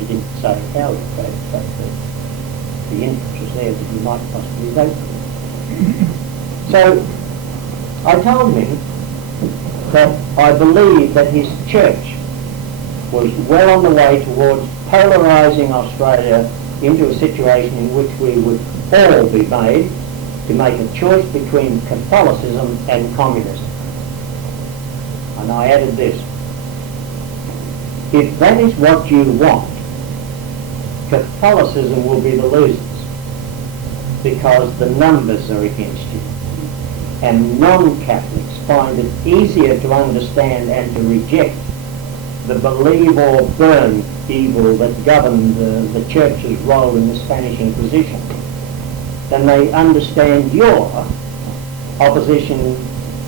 He didn't say how he would vote, but the interest was there that he might possibly vote for him. So I told him that I believed that his church was well on the way towards polarising Australia into a situation in which we would all be made to make a choice between Catholicism and communism. And I added this: if that is what you want, Catholicism will be the losers, because the numbers are against you. And non-Catholics find it easier to understand and to reject the believe or burn evil that governed the church's role in the Spanish Inquisition, then they understand your opposition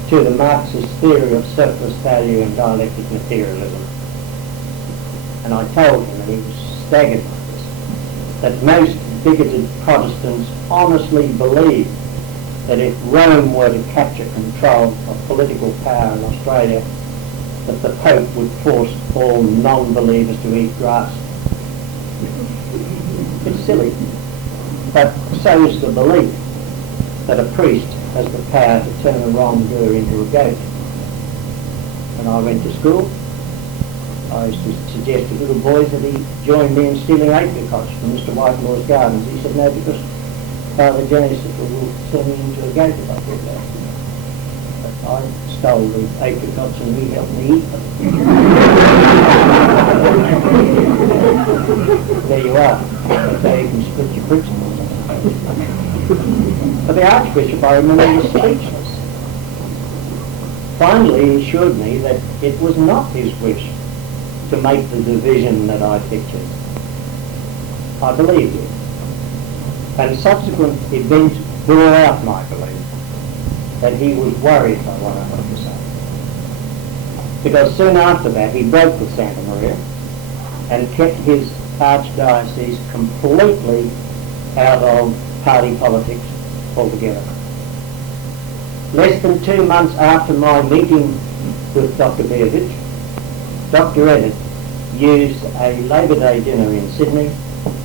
to the Marxist theory of surplus value and dialectic materialism. And I told him, and he was staggered by this, that most bigoted Protestants honestly believe that if Rome were to capture control of political power in Australia, that the Pope would force all non-believers to eat grass. It's silly, but so is the belief that a priest has the power to turn a wrongdoer into a goat. When I went to school, I used to suggest to little boys that he join me in stealing apricots from Mr. Whitelaw's gardens. He said, no, because Father Joseph will turn me into a goat if I do that. But I stole the apricots and he helped me eat them. There you are. That's how you can split your principles. But the Archbishop, I remember, was speechless. Finally, he assured me that it was not his wish to make the division that I pictured. I believed it. And subsequent events bore out my belief that he was worried by what I had to say. Because soon after that he broke with Santa Maria and kept his archdiocese completely out of party politics altogether. Less than 2 months after my meeting with Dr. Beovich, Dr. Eddett used a Labor Day dinner in Sydney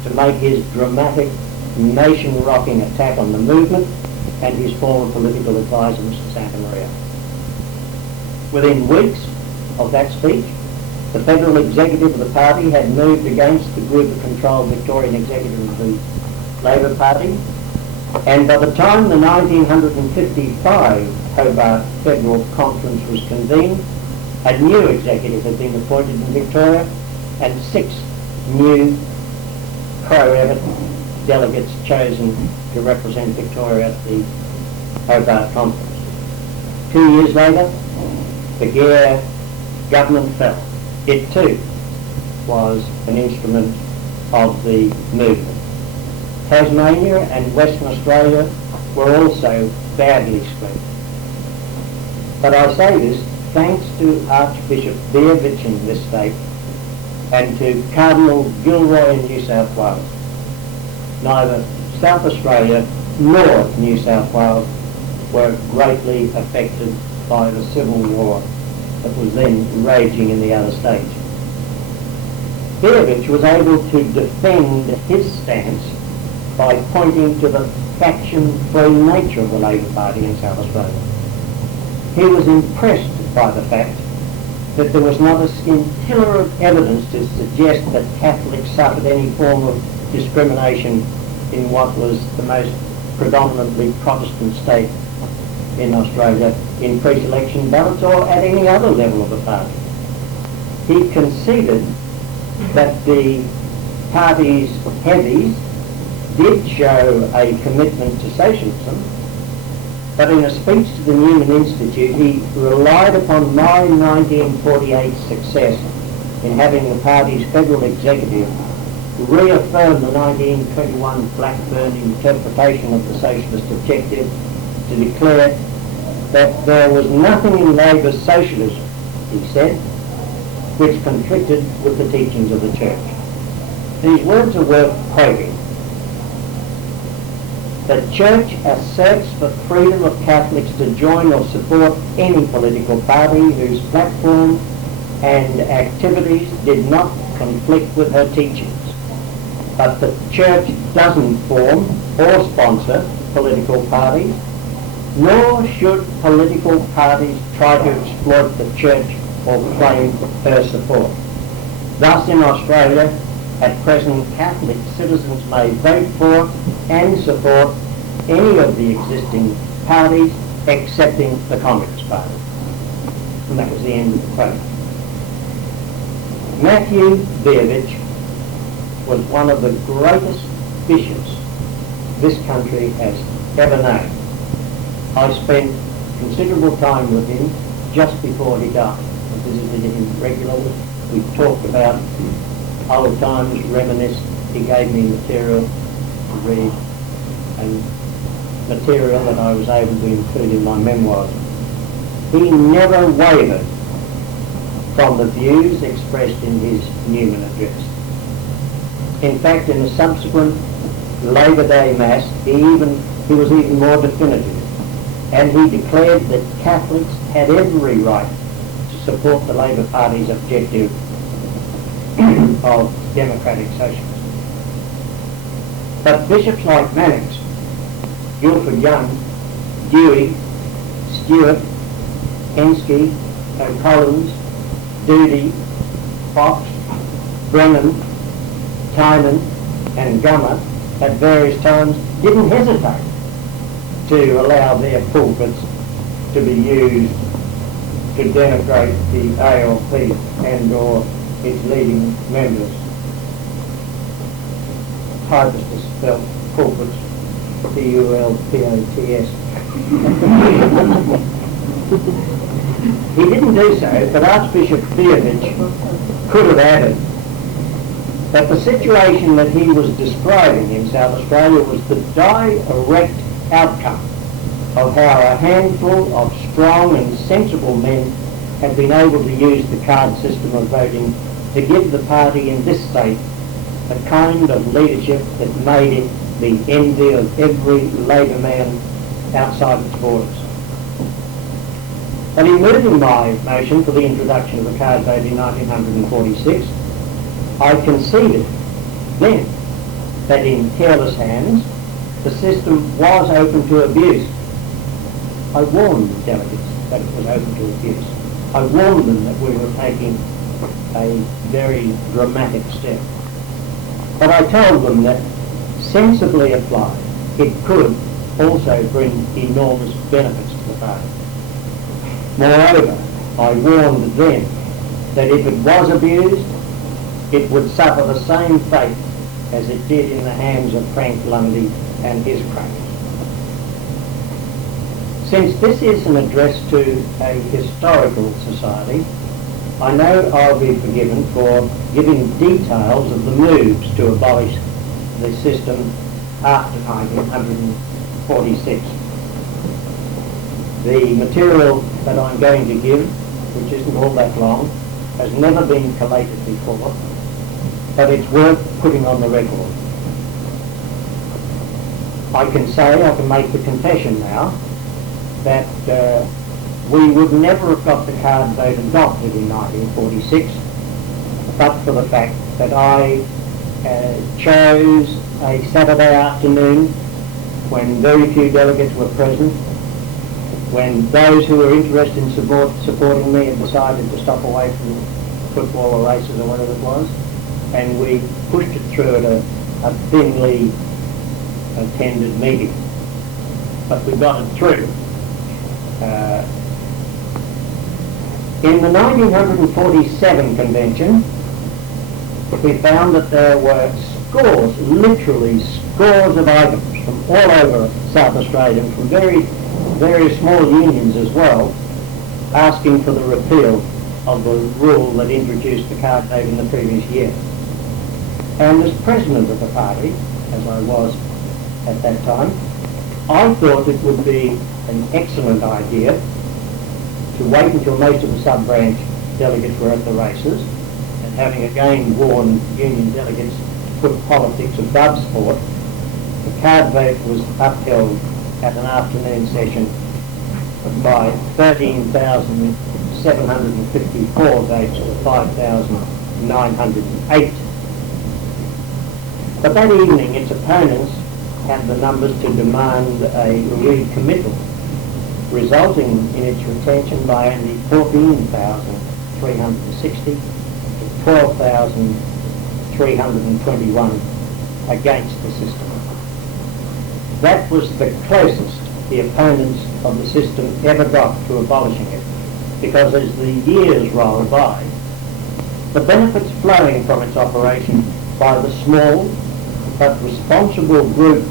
to make his dramatic, nation-rocking attack on the movement and his former political advisor, Mr. Santa Maria. Within weeks of that speech, the federal executive of the party had moved against the Gruber-controlled Victorian executive of the Labor Party, and by the time the 1955 Hobart Federal Conference was convened, a new executive had been appointed in Victoria and 6 new pro-Evatt delegates chosen to represent Victoria at the Hobart Conference. 2 years later, the Gare government fell. It too was an instrument of the movement. Tasmania and Western Australia were also badly split. But I say this thanks to Archbishop Beovich in this state and to Cardinal Gilroy in New South Wales. Neither South Australia nor New South Wales were greatly affected by the civil war that was then raging in the other states. Beovich was able to defend his stance by pointing to the faction-free nature of the Labor Party in South Australia. He was impressed by the fact that there was not a scintilla of evidence to suggest that Catholics suffered any form of discrimination in what was the most predominantly Protestant state in Australia in pre-selection ballots or at any other level of the party. He conceded that the party's heavies did show a commitment to socialism, but in a speech to the Newman Institute he relied upon my 1948 success in having the party's federal executive reaffirm the 1921 Blackburn interpretation of the socialist objective to declare that there was nothing in Labor's socialism, he said, which conflicted with the teachings of the Church. These words are worth quoting. The Church asserts the freedom of Catholics to join or support any political party whose platform and activities did not conflict with her teachings. But the Church doesn't form or sponsor political parties, nor should political parties try to exploit the Church or claim her support. Thus in Australia, at present, Catholic citizens may vote for and support any of the existing parties excepting the Communist Party. And that was the end of the quote. Matthew Beovich was one of the greatest bishops this country has ever known. I spent considerable time with him just before he died. I visited him regularly We talked about old times, reminisced. He gave me material to read and material that I was able to include in my memoirs. He never wavered from the views expressed in his Newman address. In fact, in the subsequent Labor Day Mass, he was even more definitive, and he declared that Catholics had every right to support the Labor Party's objective of democratic socialism. But bishops like Mannix, Guilford Young, Dewey, Stewart, Henske, O'Collins, Doody, Fox, Brennan, Tynan and Gummer at various times didn't hesitate to allow their pulpits to be used to denigrate the ALP and or its leading members. Hardest to spell pulpits, P-U-L-P-O-T-S. He didn't do so, but Archbishop Beovich could have added that the situation that he was describing in South Australia was the direct outcome of how a handful of strong and sensible men had been able to use the card system of voting to give the party in this state a kind of leadership that made it the envy of every Labor man outside its borders. And in moving my motion for the introduction of the card vote in 1946, I conceded then that in careless hands the system was open to abuse. I warned the delegates that it was open to abuse. I warned them that we were taking a very dramatic step. But I told them that, sensibly applied, it could also bring enormous benefits to the party. Moreover, I warned them that if it was abused, it would suffer the same fate as it did in the hands of Frank Lundy and his cronies. Since this is an address to a historical society, I know I'll be forgiven for giving details of the moves to abolish the system after 1946. The material that I'm going to give, which isn't all that long, has never been collated before, but it's worth putting on the record. I can make the confession now that we would never have got the card vote adopted in 1946 but for the fact that I chose a Saturday afternoon when very few delegates were present, when those who were interested in supporting me had decided to stop away from football or races or whatever it was, and we pushed it through at a thinly attended meeting. But we got it through. In the 1947 convention, we found that there were scores, literally scores of items from all over South Australia, and from very small unions as well, asking for the repeal of the rule that introduced the card vote in the previous year. And as president of the party, as I was at that time, I thought it would be an excellent idea to wait until most of the sub-branch delegates were at the races, and having again warned union delegates to put politics above sport, the card vote was upheld at an afternoon session by 13,754 votes to 5,908. But that evening its opponents had the numbers to demand a recommittal, resulting in its retention by only 14,360 to 12,321 against the system. That was the closest the opponents of the system ever got to abolishing it, because as the years rolled by, the benefits flowing from its operation by the small but responsible group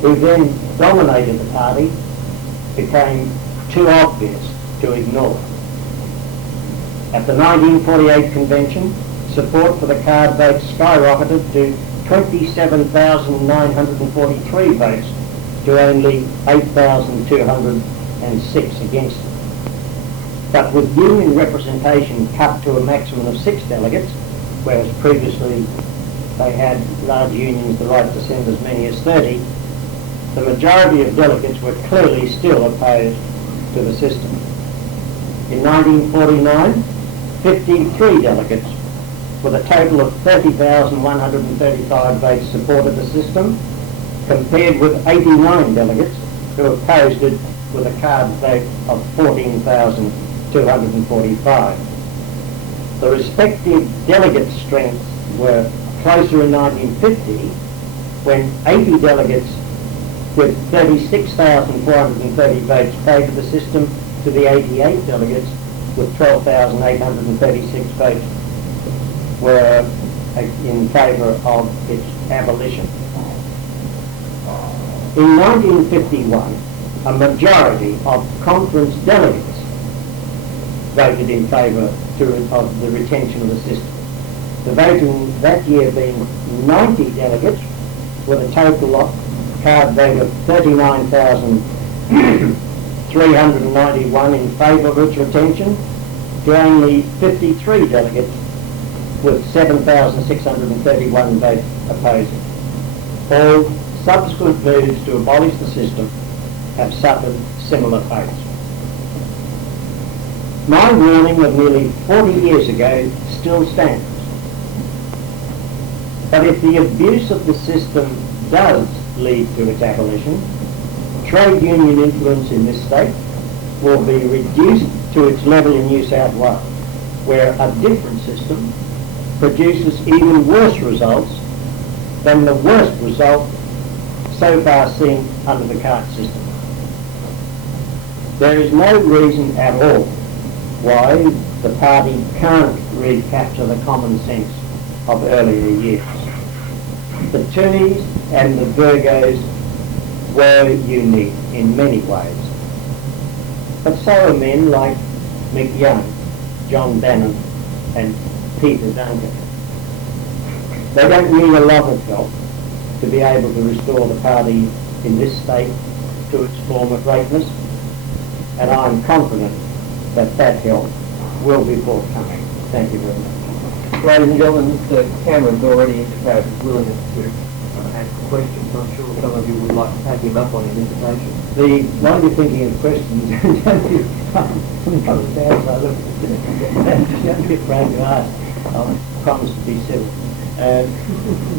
who then dominated the party became too obvious to ignore. At the 1948 convention, support for the card vote skyrocketed to 27,943 votes to only 8,206 against it. But with union representation cut to a maximum of 6 delegates, whereas previously they had large unions the right to send as many as 30, the majority of delegates were clearly still opposed to the system. In 1949, 53 delegates with a total of 30,135 votes supported the system, compared with 89 delegates who opposed it with a card vote of 14,245. The respective delegate strengths were closer in 1950, when 80 delegates with 36,430 votes favoured the system to the 88 delegates with 12,836 votes were in favour of its abolition. In 1951, a majority of conference delegates voted in favour of the retention of the system. The voting that year being 90 delegates with a total card vote of 39,391 in favour of its retention to only 53 delegates with 7,631 votes opposing. All subsequent moves to abolish the system have suffered similar fates. My warning of nearly 40 years ago still stands. But if the abuse of the system does lead to its abolition, trade union influence in this state will be reduced to its level in New South Wales, where a different system produces even worse results than the worst result so far seen under the current system. There is no reason at all why the party can't recapture the common sense of earlier years. The Toonies and the Virgos were unique in many ways, but so are men like Mick Young, John Bannon and Peter Duncan. They don't need a lot of help to be able to restore the party in this state to its former greatness, and I'm confident that that help will be forthcoming. Thank you very much. Ladies and gentlemen, Mr. Cameron's already indicated his willingness to ask questions. I'm sure some of you would like to take him up on his invitation. While you're thinking of questions, don't be afraid to ask. I promise to be civil.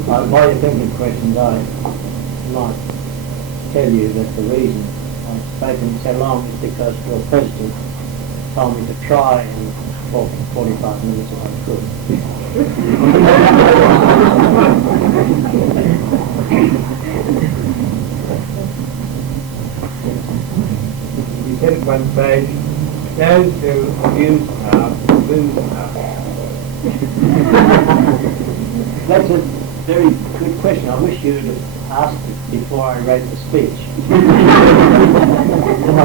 While you're thinking of questions, I might tell you that the reason I've spoken so long is because your president told me to try and talk for 45 minutes if I could. You said at one stage, those who abuse power lose power. That's a very good question. I wish you had asked it before I wrote the speech. I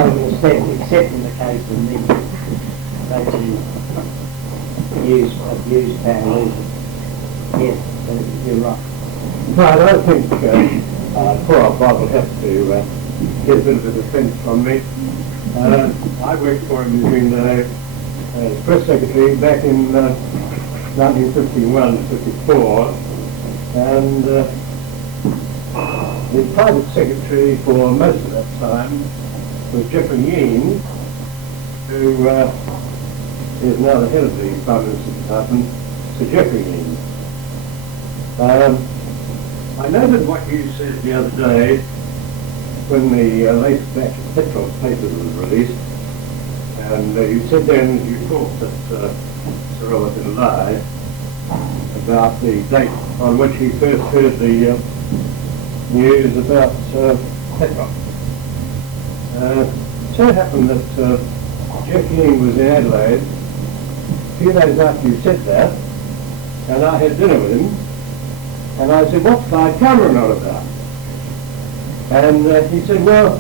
would have said, except in the case of me, those who abuse power lose it. Yes, you're right. No, I don't think poor old Bob will have to get a bit of a defence from me. I worked for him as press secretary back in 1951-54, and the private secretary for most of that time was Jeffrey Yean, who is now the head of the Prime Minister's Department, Sir Jeffrey Yean. I noted what you said the other day when the latest batch of petrol papers was released, and you said then you thought that Sir Robert did lie about the date on which he first heard the news about petrol. So happened that Jeff Yean was in Adelaide a few days after you said that, and I had dinner with him, and I said, "What's Clyde Cameron on about?" And he said, "Well,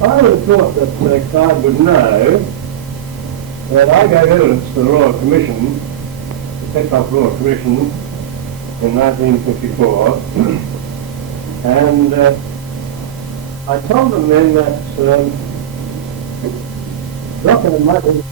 I would have thought that Clyde would know that I gave evidence to the Royal Commission, the Petroff Royal Commission, in 1954, and I told them then that Rocket and Michael